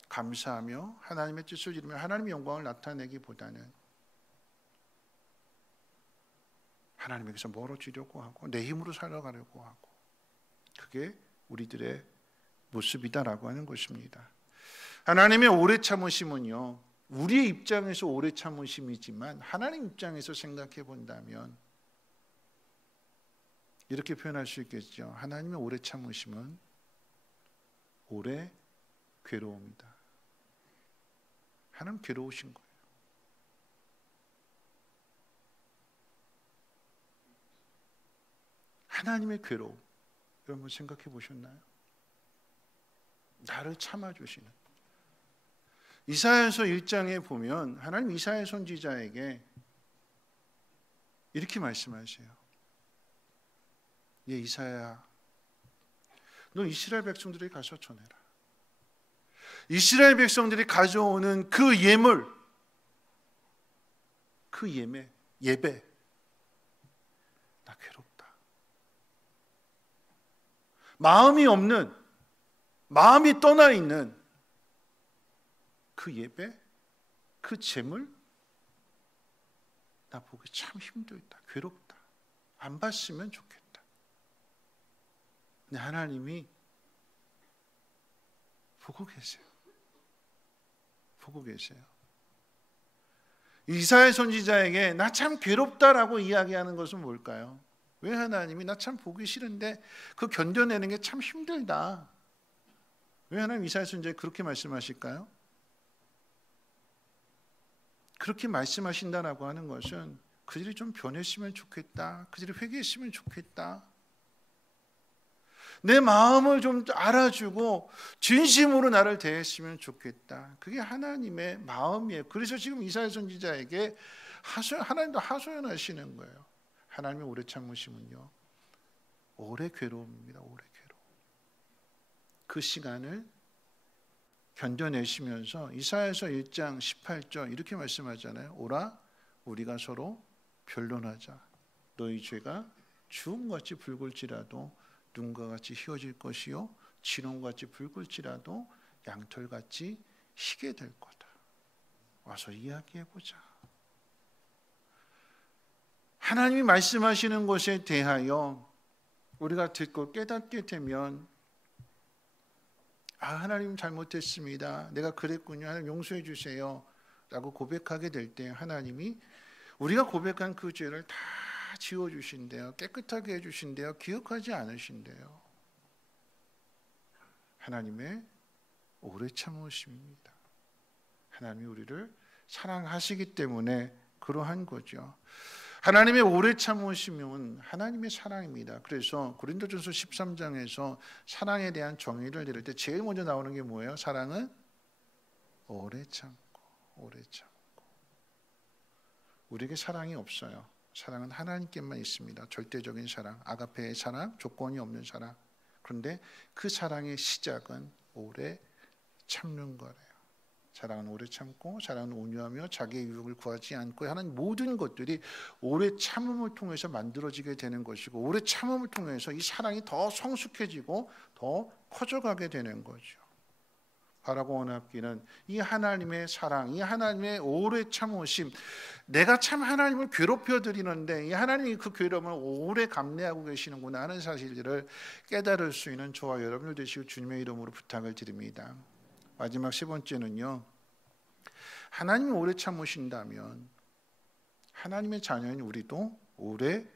감사하며 하나님의 뜻을 이루며 하나님의 영광을 나타내기보다는 하나님에게서 멀어지려고 하고 내 힘으로 살아가려고 하고, 그게 우리들의 모습이다라고 하는 것입니다. 하나님의 오래 참으심은요, 우리의 입장에서 오래 참으심이지만 하나님 입장에서 생각해 본다면 이렇게 표현할 수 있겠죠. 하나님의 오래 참으심은 오래 괴로움이다. 하나님 괴로우신 거예요. 하나님의 괴로움, 여러분 생각해 보셨나요? 나를 참아주시는. 이사야서 1장에 보면 하나님 이사야 선지자에게 이렇게 말씀하세요. 예, 이사야, 너 이스라엘 백성들에게 가서 전해라. 이스라엘 백성들이 가져오는 그 예물, 그 예배, 나 괴롭다. 마음이 없는, 마음이 떠나 있는 그 예배, 그 재물 나 보기 참 힘들다, 괴롭다, 안 봤으면 좋겠다. 근데 하나님이 보고 계세요. 보고 계세요. 이사야 선지자에게 나 참 괴롭다라고 이야기하는 것은 뭘까요? 왜 하나님이 나 참 보기 싫은데 그 견뎌내는 게 참 힘들다. 왜 하나님 이사야 선지자에게 그렇게 말씀하실까요? 그렇게 말씀하신다라고 하는 것은 그들이 좀 변했으면 좋겠다, 그들이 회개했으면 좋겠다, 내 마음을 좀 알아주고 진심으로 나를 대했으면 좋겠다. 그게 하나님의 마음이에요. 그래서 지금 이사야 선지자에게 하나님도 하소연하시는 거예요. 하나님의 오래 참으심은요, 오래 괴로움입니다. 오래 괴로움. 그 시간을 견뎌내시면서 이사야서 1장 18절 이렇게 말씀하잖아요. 오라 우리가 서로 변론하자. 너희 죄가 주홍같이 붉을지라도 눈과 같이 희어질 것이요 진홍같이 붉을지라도 양털같이 희게 될 거다. 와서 이야기해보자. 하나님이 말씀하시는 것에 대하여 우리가 듣고 깨닫게 되면 하나님 잘못했습니다, 내가 그랬군요, 하나님 용서해 주세요 라고 고백하게 될 때 하나님이 우리가 고백한 그 죄를 다 지워주신대요. 깨끗하게 해주신대요. 기억하지 않으신대요. 하나님의 오래 참으심입니다. 하나님이 우리를 사랑하시기 때문에 그러한 거죠. 하나님의 오래 참으심은 하나님의 사랑입니다. 그래서 고린도전서 13장에서 사랑에 대한 정의를 내릴 때 제일 먼저 나오는 게 뭐예요? 사랑은 오래 참고, 오래 참고. 우리에게 사랑이 없어요. 사랑은 하나님께만 있습니다. 절대적인 사랑, 아가페의 사랑, 조건이 없는 사랑. 그런데 그 사랑의 시작은 오래 참는 거래요. 사랑은 오래 참고, 사랑은 온유하며 자기의 유익을 구하지 않고 하는 모든 것들이 오래 참음을 통해서 만들어지게 되는 것이고, 오래 참음을 통해서 이 사랑이 더 성숙해지고 더 커져가게 되는 거죠. 바라고 원합기는 이 하나님의 사랑, 이 하나님의 오래 참으심, 내가 참 하나님을 괴롭혀 드리는데 이 하나님이 그 괴로움을 오래 감내하고 계시는구나 하는 사실들을 깨달을 수 있는 저와 여러분들 되시고 주님의 이름으로 부탁을 드립니다. 마지막 세 번째는요, 하나님이 오래 참으신다면 하나님의 자녀인 우리도 오래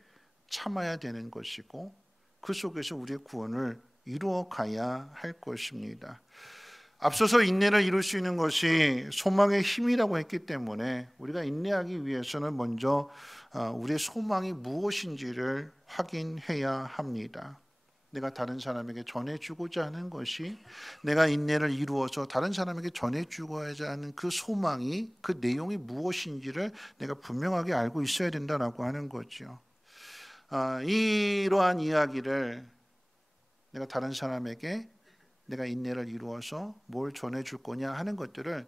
참아야 되는 것이고 그 속에서 우리의 구원을 이루어 가야 할 것입니다. 앞서서 인내를 이룰 수 있는 것이 소망의 힘이라고 했기 때문에 우리가 인내하기 위해서는 먼저 우리의 소망이 무엇인지를 확인해야 합니다. 내가 다른 사람에게 전해주고자 하는 것이, 내가 인내를 이루어서 다른 사람에게 전해주고자 하는 그 소망이, 그 내용이 무엇인지를 내가 분명하게 알고 있어야 된다라고 하는 거죠. 이러한 이야기를 내가 다른 사람에게 내가 인내를 이루어서 뭘 전해줄 거냐 하는 것들을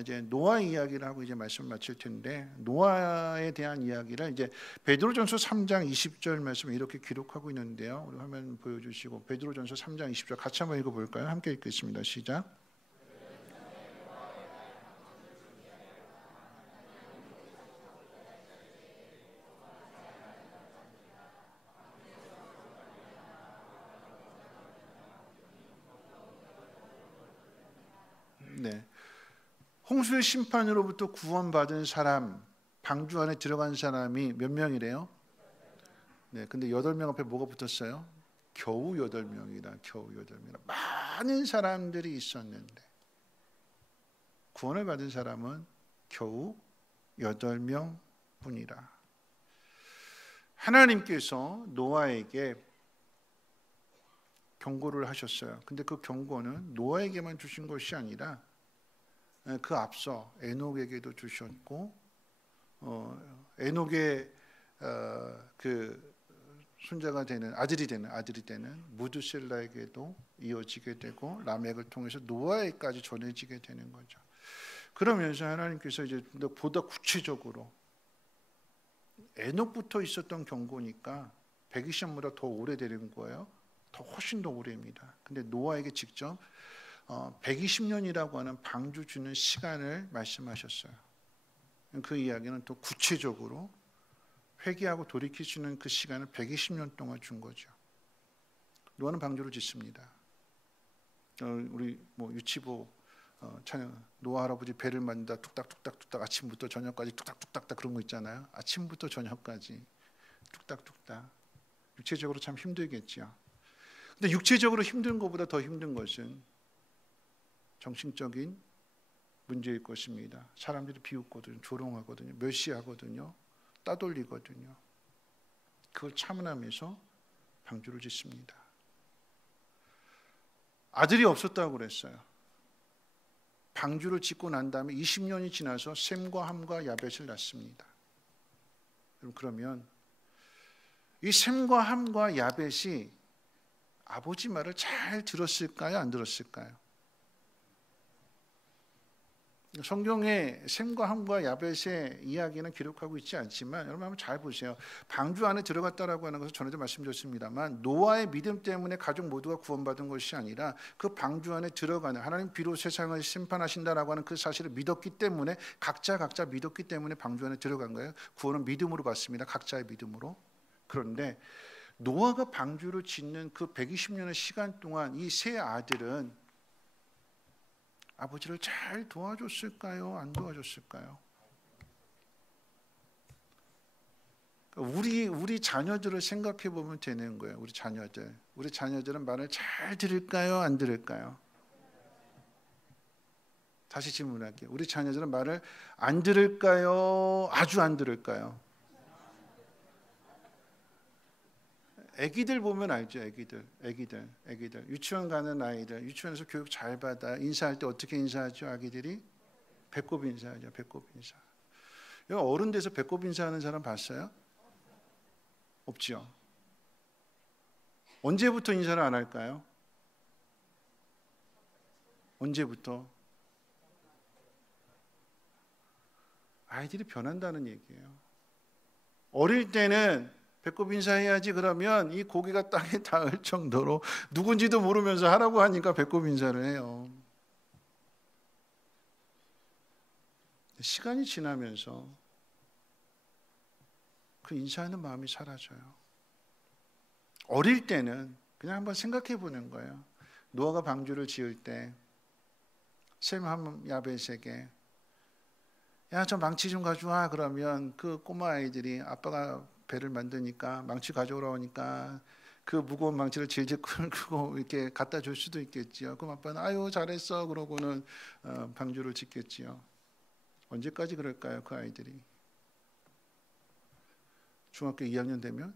이제 노아 이야기를 하고 이제 말씀을 마칠 텐데, 노아에 대한 이야기를 이제 베드로전서 3장 20절 말씀을 이렇게 기록하고 있는데요. 우리 화면 보여주시고 베드로전서 3장 20절 같이 한번 읽어볼까요? 함께 읽겠습니다. 시작. 네. 홍수의 심판으로부터 구원받은 사람, 방주 안에 들어간 사람이 몇 명이래요? 네, 근데 8명 앞에 뭐가 붙었어요? 겨우 8명이다. 겨우 8명이다. 많은 사람들이 있었는데 구원을 받은 사람은 겨우 8명 뿐이라. 하나님께서 노아에게 경고를 하셨어요. 근데 그 경고는 노아에게만 주신 것이 아니라 그 앞서 에녹에게도 주셨고, 에녹의 그 손자가 되는 아들이 되는 무드셀라에게도 이어지게 되고, 라멕을 통해서 노아에까지 전해지게 되는 거죠. 그러면서 하나님께서 이제 보다 구체적으로 에녹부터 있었던 경고니까 120년보다 더 오래되는 거예요. 훨씬 더 오래입니다. 근데 노아에게 직접 120년이라고 하는 방주 주는 시간을 말씀하셨어요. 그 이야기는 또 구체적으로 회개하고 돌이키시는 그 시간을 120년 동안 준 거죠. 노아는 방주를 짓습니다. 우리 유치부 찬양 노아 할아버지 배를 만든다 뚝딱뚝딱뚝딱 아침부터 저녁까지 뚝딱뚝딱 그런 거 있잖아요. 아침부터 저녁까지 뚝딱뚝딱. 육체적으로 참 힘들겠죠. 근데 육체적으로 힘든 것보다 더 힘든 것은 정신적인 문제일 것입니다. 사람들이 비웃거든요. 조롱하거든요. 멸시하거든요. 따돌리거든요. 그걸 참으면서 방주를 짓습니다. 아들이 없었다고 그랬어요. 방주를 짓고 난 다음에 20년이 지나서 셈과 함과 야벳을 낳습니다. 그러면 이 셈과 함과 야벳이 아버지 말을 잘 들었을까요? 안 들었을까요? 성경에 셈과 함과 야벳의 이야기는 기록하고 있지 않지만 여러분 한번 잘 보세요. 방주 안에 들어갔다라고 하는 것은 전에도 말씀드렸습니다만 노아의 믿음 때문에 가족 모두가 구원받은 것이 아니라 그 방주 안에 들어가는 하나님 비로 세상을 심판하신다라고 하는 그 사실을 믿었기 때문에 각자 믿었기 때문에 방주 안에 들어간 거예요. 구원은 믿음으로 받습니다. 각자의 믿음으로. 그런데 노아가 방주를 짓는 그 120년의 시간 동안 이 세 아들은 아버지를 잘 도와줬을까요? 안 도와줬을까요? 우리 자녀들을 생각해 보면 되는 거예요. 우리 자녀들은 말을 잘 들을까요? 안 들을까요? 다시 질문할게요. 우리 자녀들은 말을 안 들을까요? 아주 안 들을까요? 애기들 보면 알죠. 애기들 유치원 가는 아이들, 유치원에서 교육 잘 받아 인사할 때 어떻게 인사하죠? 아기들이 배꼽 인사하죠. 배꼽 인사. 어른 돼서 배꼽 인사하는 사람 봤어요? 없죠. 언제부터 인사를 안 할까요? 언제부터? 아이들이 변한다는 얘기예요. 어릴 때는 배꼽 인사해야지 그러면 이 고개가 땅에 닿을 정도로 누군지도 모르면서 하라고 하니까 배꼽 인사를 해요. 시간이 지나면서 그 인사하는 마음이 사라져요. 어릴 때는 그냥 한번 생각해 보는 거예요. 노아가 방주를 지을 때 셈, 함, 야벳에게 야, 저 망치 좀 가져와 그러면 그 꼬마 아이들이 아빠가 배를 만드니까 망치 가져오라고 하니까 그 무거운 망치를 질질 끌고 이렇게 갖다 줄 수도 있겠지요. 그럼 아빠는 아유 잘했어 그러고는 방주를 짓겠지요. 언제까지 그럴까요? 그 아이들이 중학교 2학년 되면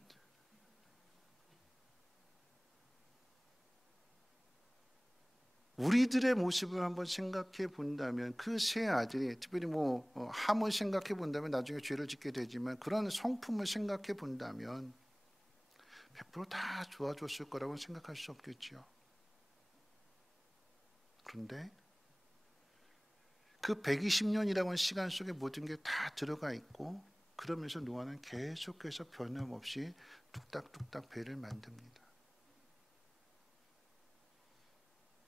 우리들의 모습을 한번 생각해 본다면 그 세 아들이 특별히 함을 생각해 본다면 나중에 죄를 짓게 되지만 그런 성품을 생각해 본다면 100%다 도와줬을 거라고 생각할 수 없겠죠. 그런데 그 120년이라고 하는 시간 속에 모든 게 다 들어가 있고 그러면서 노아는 계속해서 변함없이 뚝딱뚝딱 배를 만듭니다.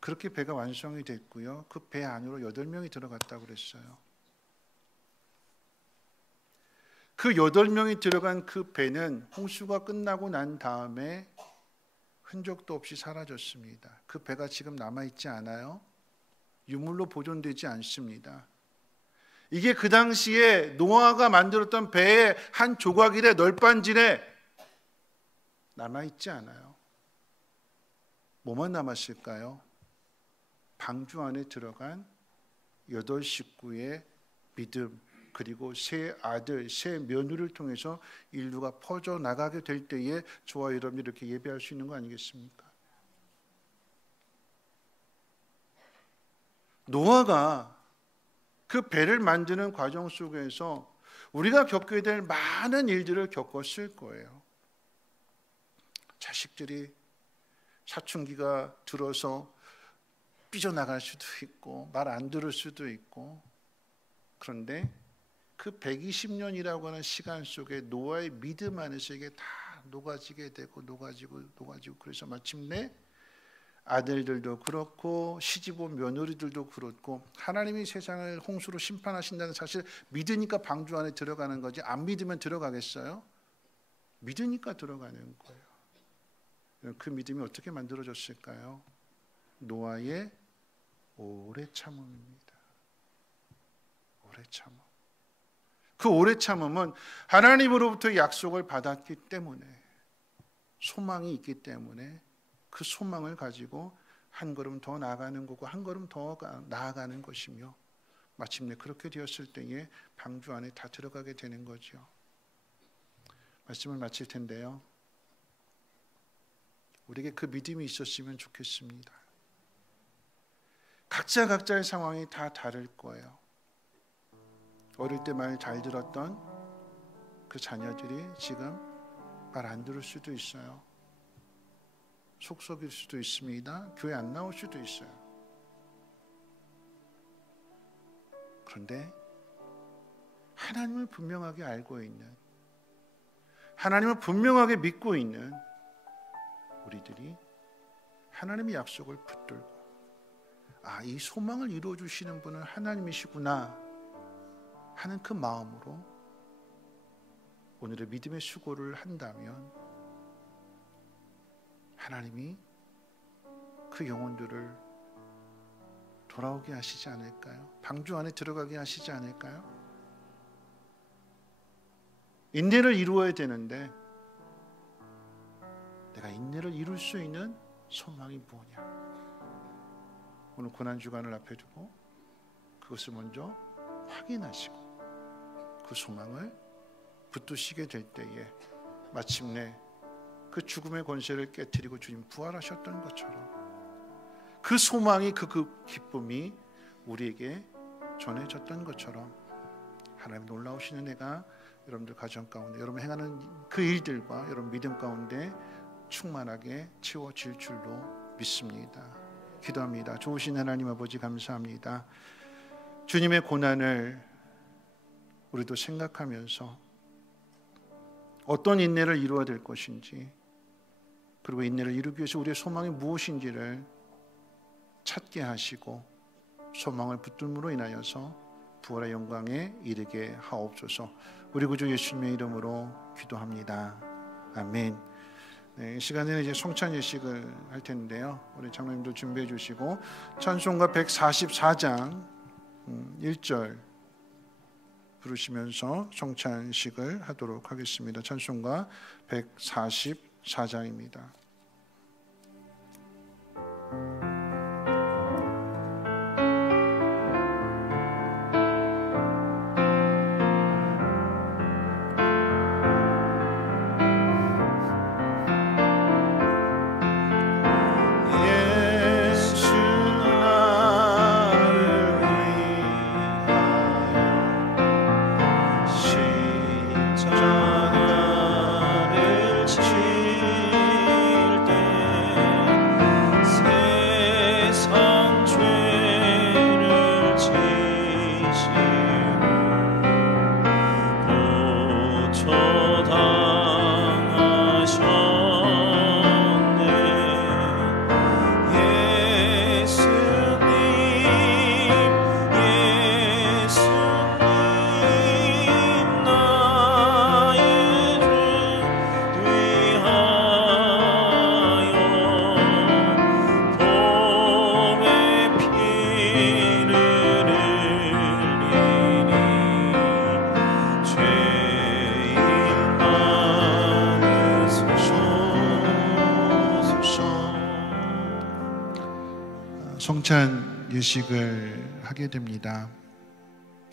그렇게 배가 완성이 됐고요. 그 배 안으로 8명이 들어갔다고 그랬어요. 그 8명이 들어간 그 배는 홍수가 끝나고 난 다음에 흔적도 없이 사라졌습니다. 그 배가 지금 남아있지 않아요. 유물로 보존되지 않습니다. 이게 그 당시에 노아가 만들었던 배의 한 조각이래 널빤지래 남아있지 않아요. 뭐만 남았을까요? 방주 안에 들어간 8 식구의 믿음 그리고 세 아들, 세 며느리를 통해서 인류가 퍼져나가게 될 때에 저와 여러분이 이렇게 예배할 수 있는 거 아니겠습니까? 노아가 그 배를 만드는 과정 속에서 우리가 겪게 될 많은 일들을 겪었을 거예요. 자식들이 사춘기가 들어서 삐져나갈 수도 있고 말 안 들을 수도 있고 그런데 그 120년이라고 하는 시간 속에 노아의 믿음 안에서 이게 다 녹아지게 되고 녹아지고 그래서 마침내 아들들도 그렇고 시집온 며느리들도 그렇고 하나님이 세상을 홍수로 심판하신다는 사실 믿으니까 방주 안에 들어가는 거지 안 믿으면 들어가겠어요? 믿으니까 들어가는 거예요. 그 믿음이 어떻게 만들어졌을까요? 노아의 오래 참음입니다. 오래 참음. 그 오래 참음은 하나님으로부터 약속을 받았기 때문에, 소망이 있기 때문에 그 소망을 가지고 한 걸음 더 나아가는 거고 한 걸음 더 나아가는 것이며, 마침내 그렇게 되었을 때에 방주 안에 다 들어가게 되는 거죠. 말씀을 마칠 텐데요, 우리에게 그 믿음이 있었으면 좋겠습니다. 각자의 상황이 다 다를 거예요. 어릴 때 말 잘 들었던 그 자녀들이 지금 말 안 들을 수도 있어요. 속썩일 수도 있습니다. 교회 안 나올 수도 있어요. 그런데 하나님을 분명하게 알고 있는, 하나님을 분명하게 믿고 있는 우리들이 하나님의 약속을 붙들고, 아, 이 소망을 이루어 주시는 분은 하나님이시구나 하는 그 마음으로 오늘의 믿음의 수고를 한다면 하나님이 그 영혼들을 돌아오게 하시지 않을까요? 방주 안에 들어가게 하시지 않을까요? 인내를 이루어야 되는데 내가 인내를 이룰 수 있는 소망이 뭐냐? 오늘 고난주간을 앞에 두고 그것을 먼저 확인하시고 그 소망을 붙드시게 될 때에 마침내 그 죽음의 권세를 깨뜨리고 주님 부활하셨던 것처럼, 그 소망이 그 기쁨이 우리에게 전해졌던 것처럼 하나님 놀라우신 은혜가 여러분들 가정 가운데, 여러분 행하는 그 일들과 여러분 믿음 가운데 충만하게 채워질 줄로 믿습니다. 기도합니다. 좋으신 하나님 아버지, 감사합니다. 주님의 고난을 우리도 생각하면서 어떤 인내를 이루어야 될 것인지, 그리고 인내를 이루기 위해서 우리의 소망이 무엇인지를 찾게 하시고 소망을 붙들므로 인하여서 부활의 영광에 이르게 하옵소서. 우리 구주 예수님의 이름으로 기도합니다. 아멘. 네, 이 시간에는 이제 성찬 예식을 할 텐데요, 우리 장로님도 준비해 주시고 찬송가 144장 1절 부르시면서 성찬식을 하도록 하겠습니다. 찬송가 144장입니다. 성찬 예식을 하게 됩니다.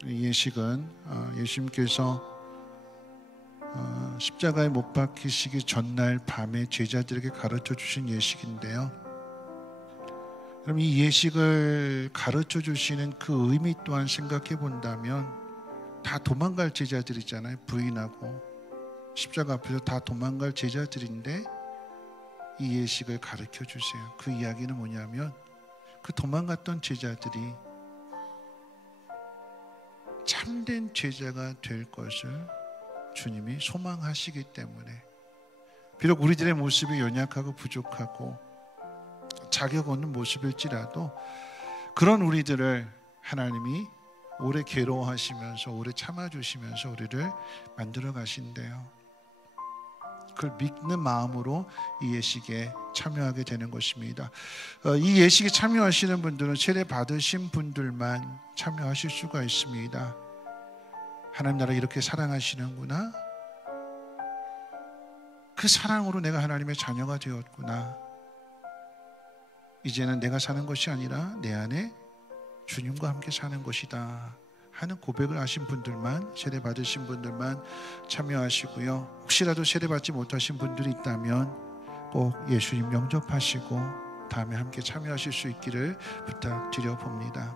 이 예식은 예수님께서 십자가에 못 박히시기 전날 밤에 제자들에게 가르쳐 주신 예식인데요, 그럼 이 예식을 가르쳐 주시는 그 의미 또한 생각해 본다면 다 도망갈 제자들이잖아요. 부인하고 십자가 앞에서 다 도망갈 제자들인데 이 예식을 가르쳐 주세요. 그 이야기는 뭐냐면 그 도망갔던 제자들이 참된 제자가 될 것을 주님이 소망하시기 때문에, 비록 우리들의 모습이 연약하고 부족하고 자격 없는 모습일지라도 그런 우리들을 하나님이 오래 괴로워하시면서 오래 참아주시면서 우리를 만들어 가신대요. 그걸 믿는 마음으로 이 예식에 참여하게 되는 것입니다. 이 예식에 참여하시는 분들은 세례 받으신 분들만 참여하실 수가 있습니다. 하나님 나라 이렇게 사랑하시는구나, 그 사랑으로 내가 하나님의 자녀가 되었구나, 이제는 내가 사는 것이 아니라 내 안에 주님과 함께 사는 것이다 하는 고백을 하신 분들만, 세례 받으신 분들만 참여하시고요. 혹시라도 세례 받지 못하신 분들이 있다면 꼭 예수님 영접하시고 다음에 함께 참여하실 수 있기를 부탁드려 봅니다.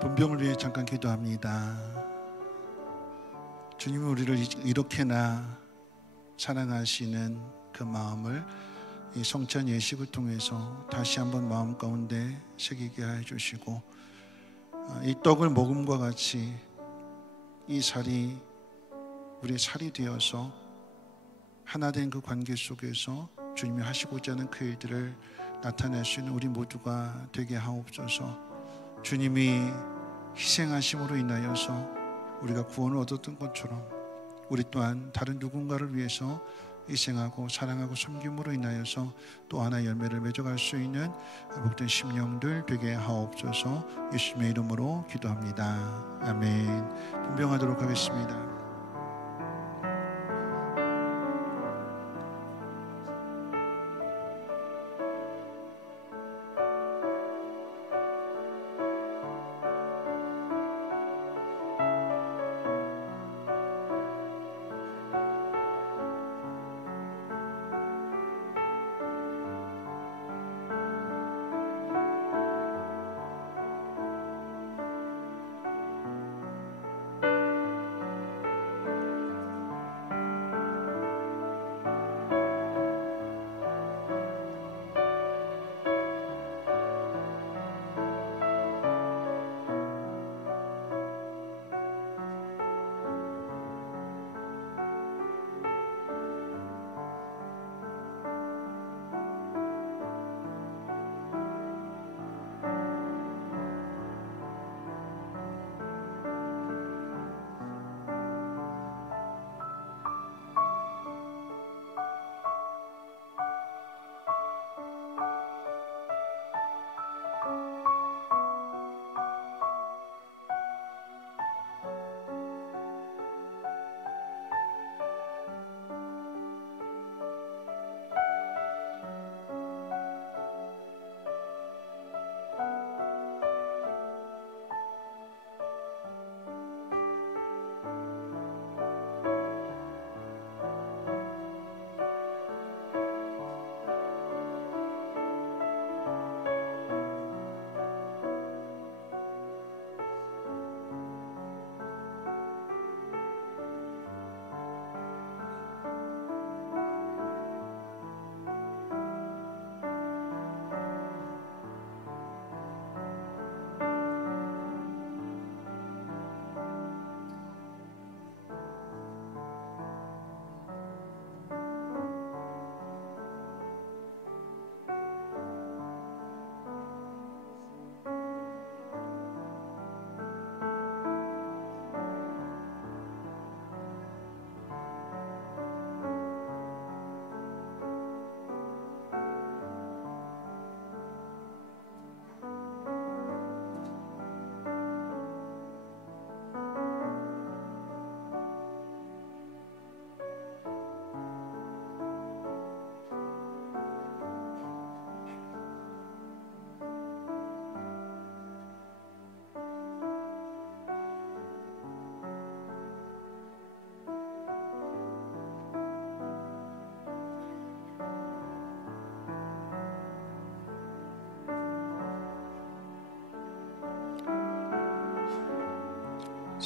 분병을 위해 잠깐 기도합니다. 주님은 우리를 이렇게나 사랑하시는 그 마음을 이 성찬 예식을 통해서 다시 한번 마음 가운데 새기게 해주시고, 이 떡을 먹음과 같이 이 살이 우리의 살이 되어서 하나 된 그 관계 속에서 주님이 하시고자 하는 그 일들을 나타낼 수 있는 우리 모두가 되게 하옵소서. 주님이 희생하심으로 인하여서 우리가 구원을 얻었던 것처럼 우리 또한 다른 누군가를 위해서 희생하고 사랑하고 섬김으로 인하여서 또 하나의 열매를 맺어갈 수 있는 복된 심령들 되게 하옵소서. 예수님의 이름으로 기도합니다. 아멘. 분병하도록 하겠습니다.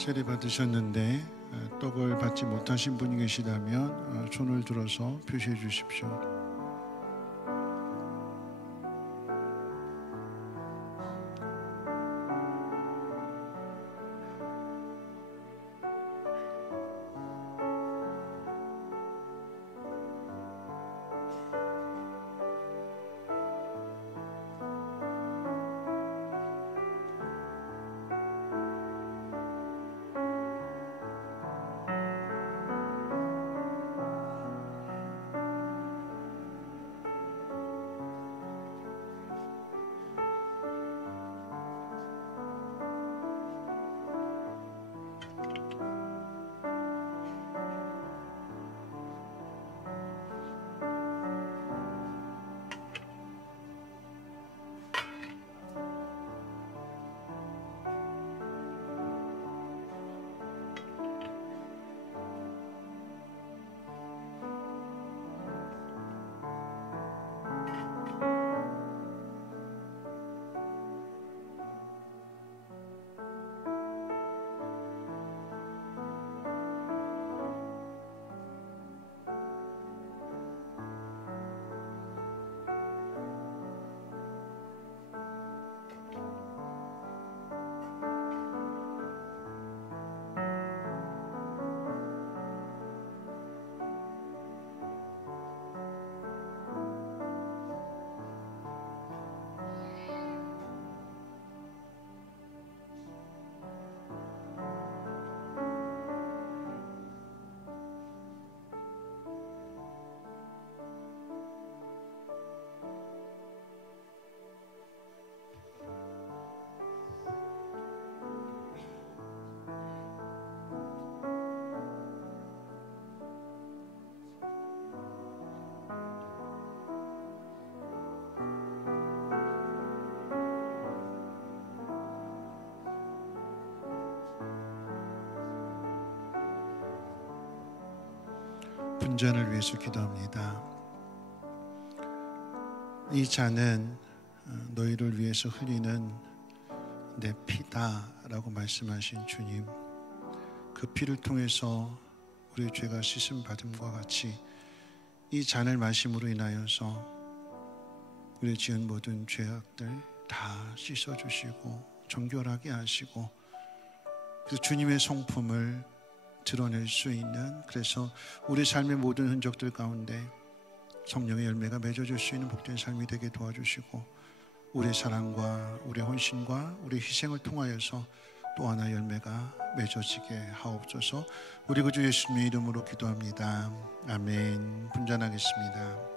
세례 받으셨는데 떡을 받지 못하신 분이 계시다면 손을 들어서 표시해 주십시오. 분잔을 위해서 기도합니다. 이 잔은 너희를 위해서 흘리는 내 피다라고 말씀하신 주님, 그 피를 통해서 우리의 죄가 씻음 받음과 같이 이 잔을 마심으로 인하여서 우리 지은 모든 죄악들 다 씻어주시고 정결하게 하시고, 그래서 주님의 성품을 드러낼 수 있는, 그래서 우리 삶의 모든 흔적들 가운데 성령의 열매가 맺어질 수 있는 복된 삶이 되게 도와주시고, 우리의 사랑과 우리의 헌신과 우리의 희생을 통하여서 또 하나 열매가 맺어지게 하옵소서. 우리 구주 예수님의 이름으로 기도합니다. 아멘. 분잔하겠습니다.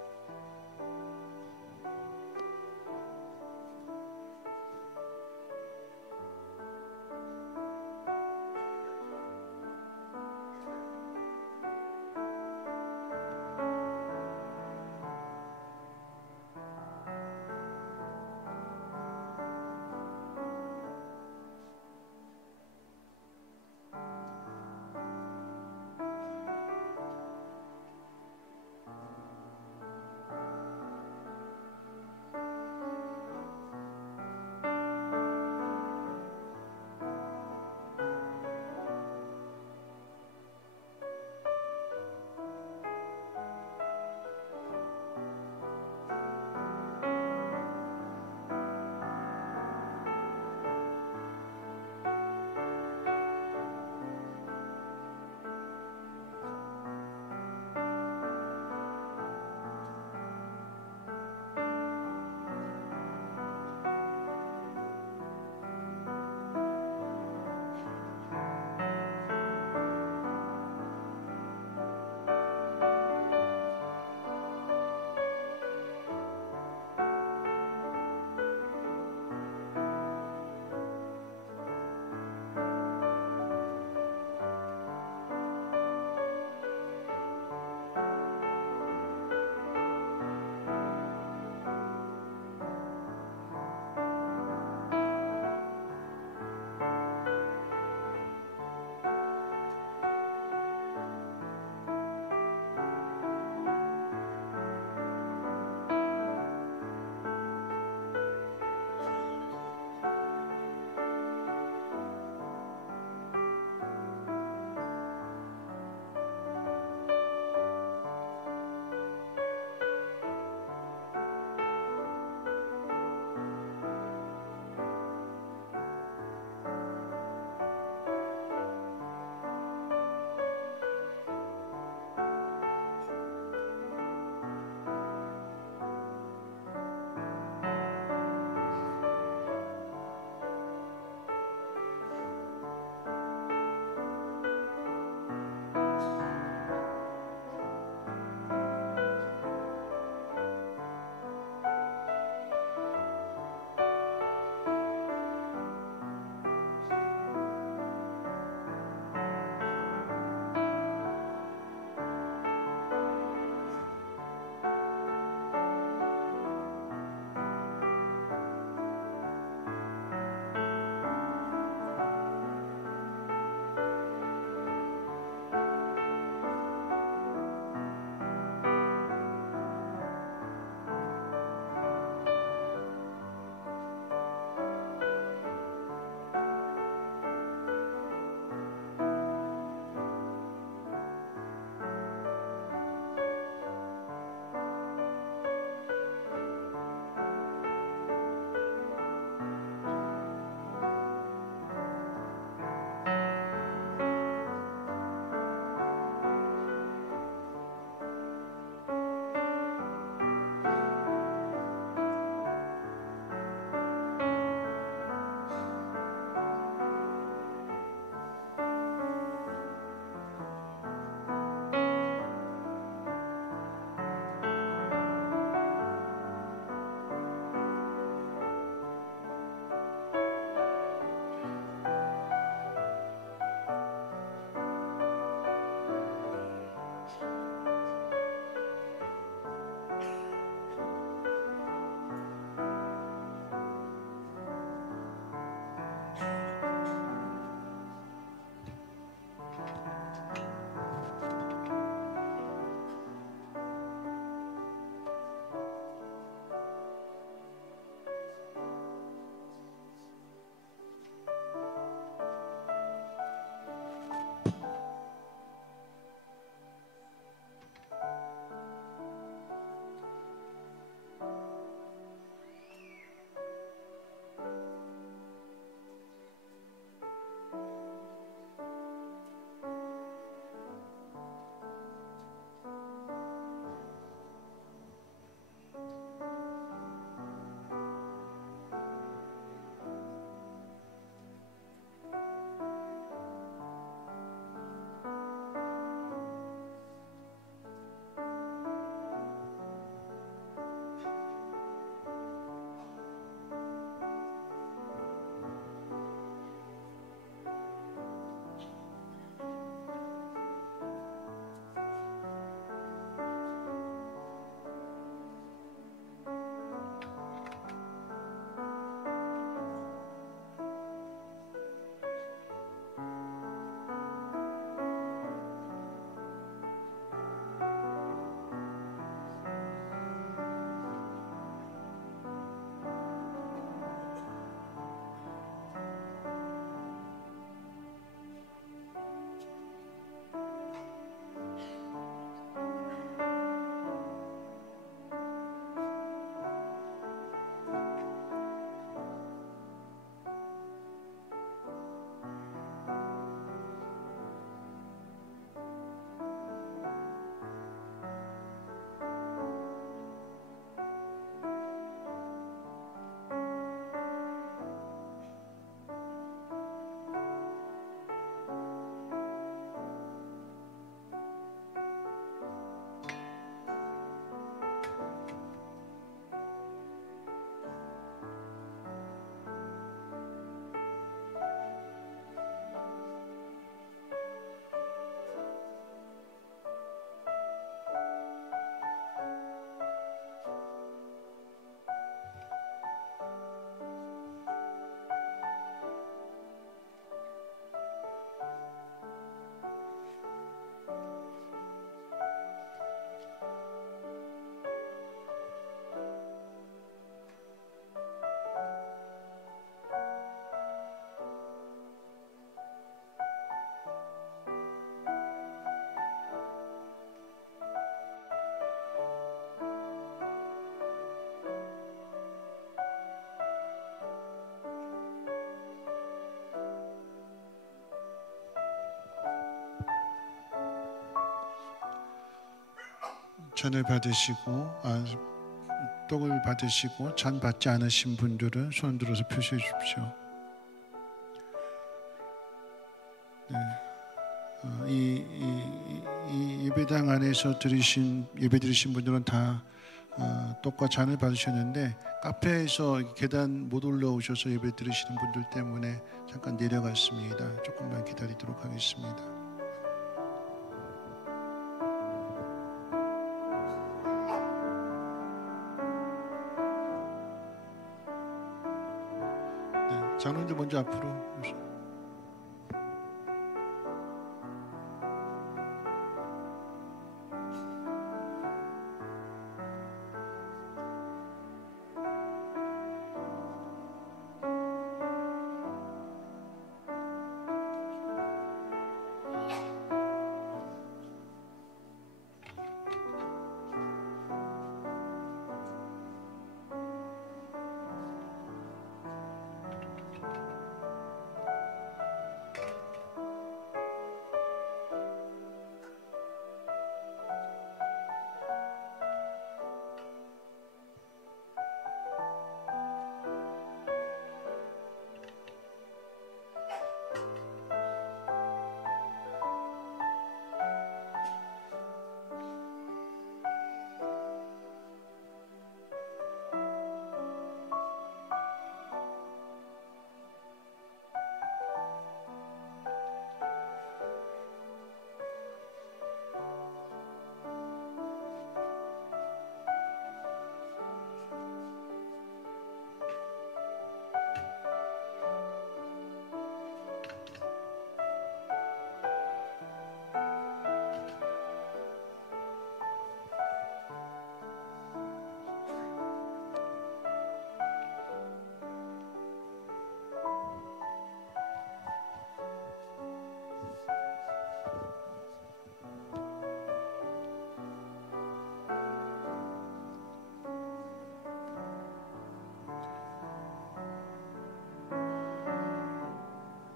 잔을 받으시고 떡을 받으시고 잔 받지 않으신 분들은 손 들어서 표시해 주십시오. 네. 이 예배당 안에서 예배 드리신 분들은 다 떡과 잔을 받으셨는데 카페에서 계단 못 올라오셔서 예배 드리시는 분들 때문에 잠깐 내려갔습니다. 조금만 기다리도록 하겠습니다. 네, 장로님들 먼저 앞으로 오세요.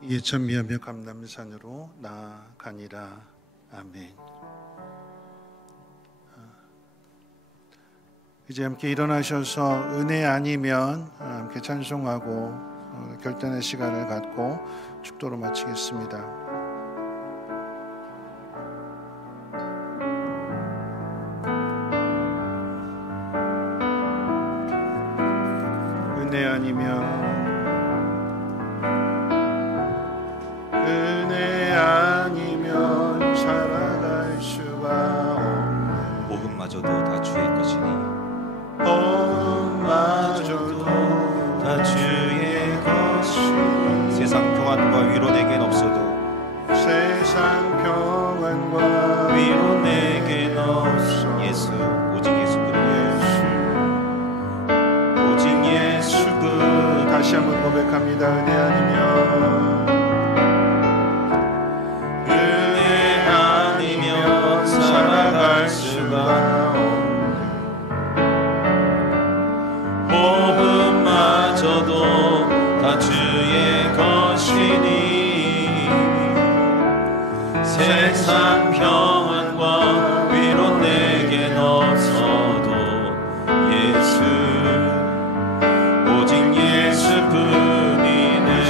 이에 찬미하며 감람산으로 나아가니라. 아멘. 이제 함께 일어나셔서 은혜 아니면 함께 찬송하고 결단의 시간을 갖고 축도로 마치겠습니다. 은혜 아니면 살아갈 수가 없네. 복음마저도 다 주의 것이니 복음마저도 다 주의 것이니 세상 평안과 위로 내겐 없어도 세상 평안과 위로 내겐 없어 예수 오직 예수 그리고 오직 예수 그 다시 한번 고백합니다. 은혜 아니면 살아갈 수가 없네. 복음마저도 다 주의 것이니 세상 평안과 위로 내겐 없어도 예수 오직 예수뿐이네.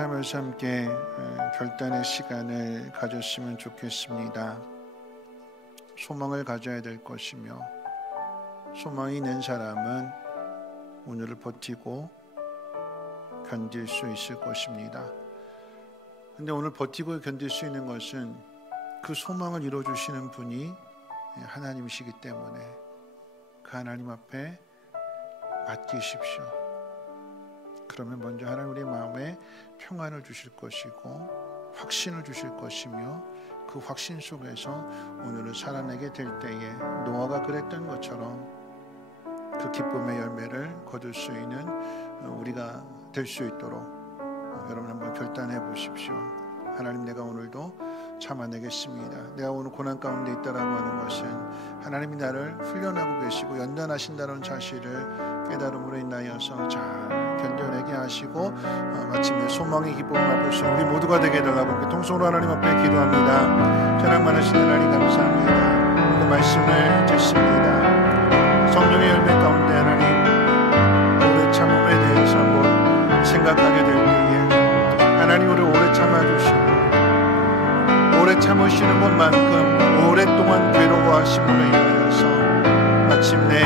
생각하면서 함께 결단의 시간을 가졌으면 좋겠습니다. 소망을 가져야 될 것이며 소망이 있는 사람은 오늘을 버티고 견딜 수 있을 것입니다. 근데 오늘 버티고 견딜 수 있는 것은 그 소망을 이루어주시는 분이 하나님이시기 때문에 그 하나님 앞에 맡기십시오. 그러면 먼저 하나님 우리 마음에 평안을 주실 것이고 확신을 주실 것이며 그 확신 속에서 오늘을 살아내게 될 때에 노아가 그랬던 것처럼 그 기쁨의 열매를 거둘 수 있는 우리가 될 수 있도록 여러분 한번 결단해 보십시오. 하나님, 내가 오늘도 참아내겠습니다. 내가 오늘 고난 가운데 있다라고 하는 것은 하나님이 나를 훈련하고 계시고 연단하신다는 사실을 깨달음으로 인하여서 잘 견뎌내게 하시고 마침내 소망의 기쁨을 맛볼 수 있는 우리 모두가 되게 해달라고 통성으로 하나님 앞에 기도합니다. 전학 많으신 하나님 감사합니다. 그 말씀을 듣습니다. 성령의 열매 가운데 하나님 오래 참음에 대해서 한번 생각하게 될 때에 하나님 우리 오래 참아주시고 오래 참으시는 것만큼 오랫동안 괴로워하심으로 인하여서 마침내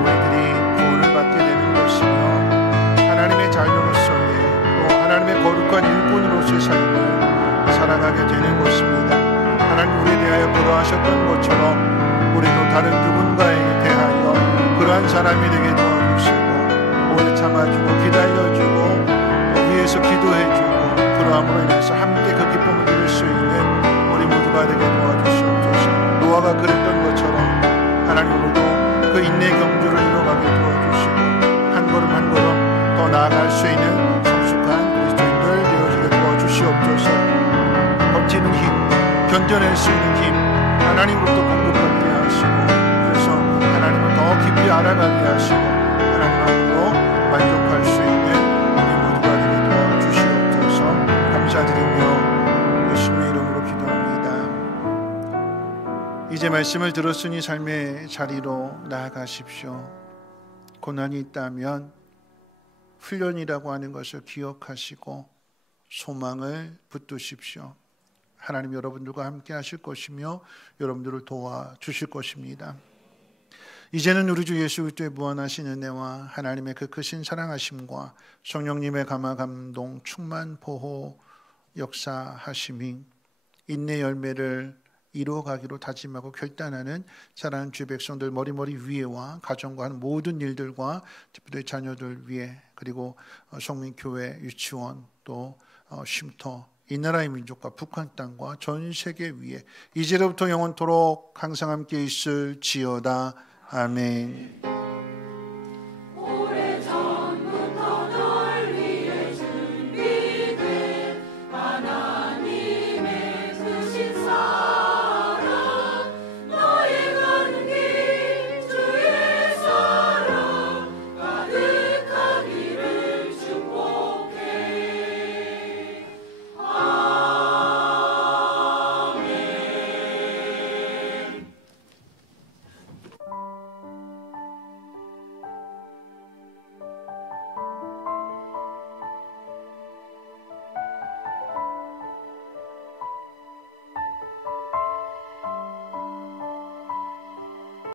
우리들이 구원을 받게 되는 것이며 하나님의 자녀로 속에 또 하나님의 거룩한 일꾼으로서의 삶을 살아가게 되는 것입니다. 하나님 우리에 대하여 그러하셨던 것처럼 우리도 다른 누군가에 대하여 그러한 사람이 되게 도와주시고 오래 참아주고 기다려주고 위에서 기도해주고 그러함으로 인해서 함께 그 기쁨을 누릴 수 있는 우리 모두가 되게 도와주시옵소서. 노아가 그랬던 것처럼 하나님 오늘도 그 인내 경주를 이뤄가게 도와주시고 한 걸음 한 걸음 더 나아갈 수 있는 성숙한 그리스도인들 되어지게 도와주시옵소서. 버티는 힘, 견뎌낼 수 있는 힘 하나님으로부터 공급받게 하시고 그래서 하나님을 더 깊이 알아가게 하시고 하나님으로 만족할 수 있는 감사드리며 예수님의 이름으로 기도합니다. 이제 말씀을 들었으니 삶의 자리로 나아가십시오. 고난이 있다면 훈련이라고 하는 것을 기억하시고 소망을 붙드십시오. 하나님 여러분들과 함께 하실 것이며 여러분들을 도와주실 것입니다. 이제는 우리 주 예수 그리스도의 무한하신 은혜와 하나님의 그 크신 사랑하심과 성령님의 감화 감동 충만 보호 역사하심이 인내 열매를 이루어가기로 다짐하고 결단하는 사랑하는 주의 백성들 머리머리 위에와 가정과 하는 모든 일들과 특별히 자녀들 위에 그리고 성민교회 유치원 또 쉼터 이 나라의 민족과 북한 땅과 전 세계 위에 이제로부터 영원토록 항상 함께 있을지어다. 아멘.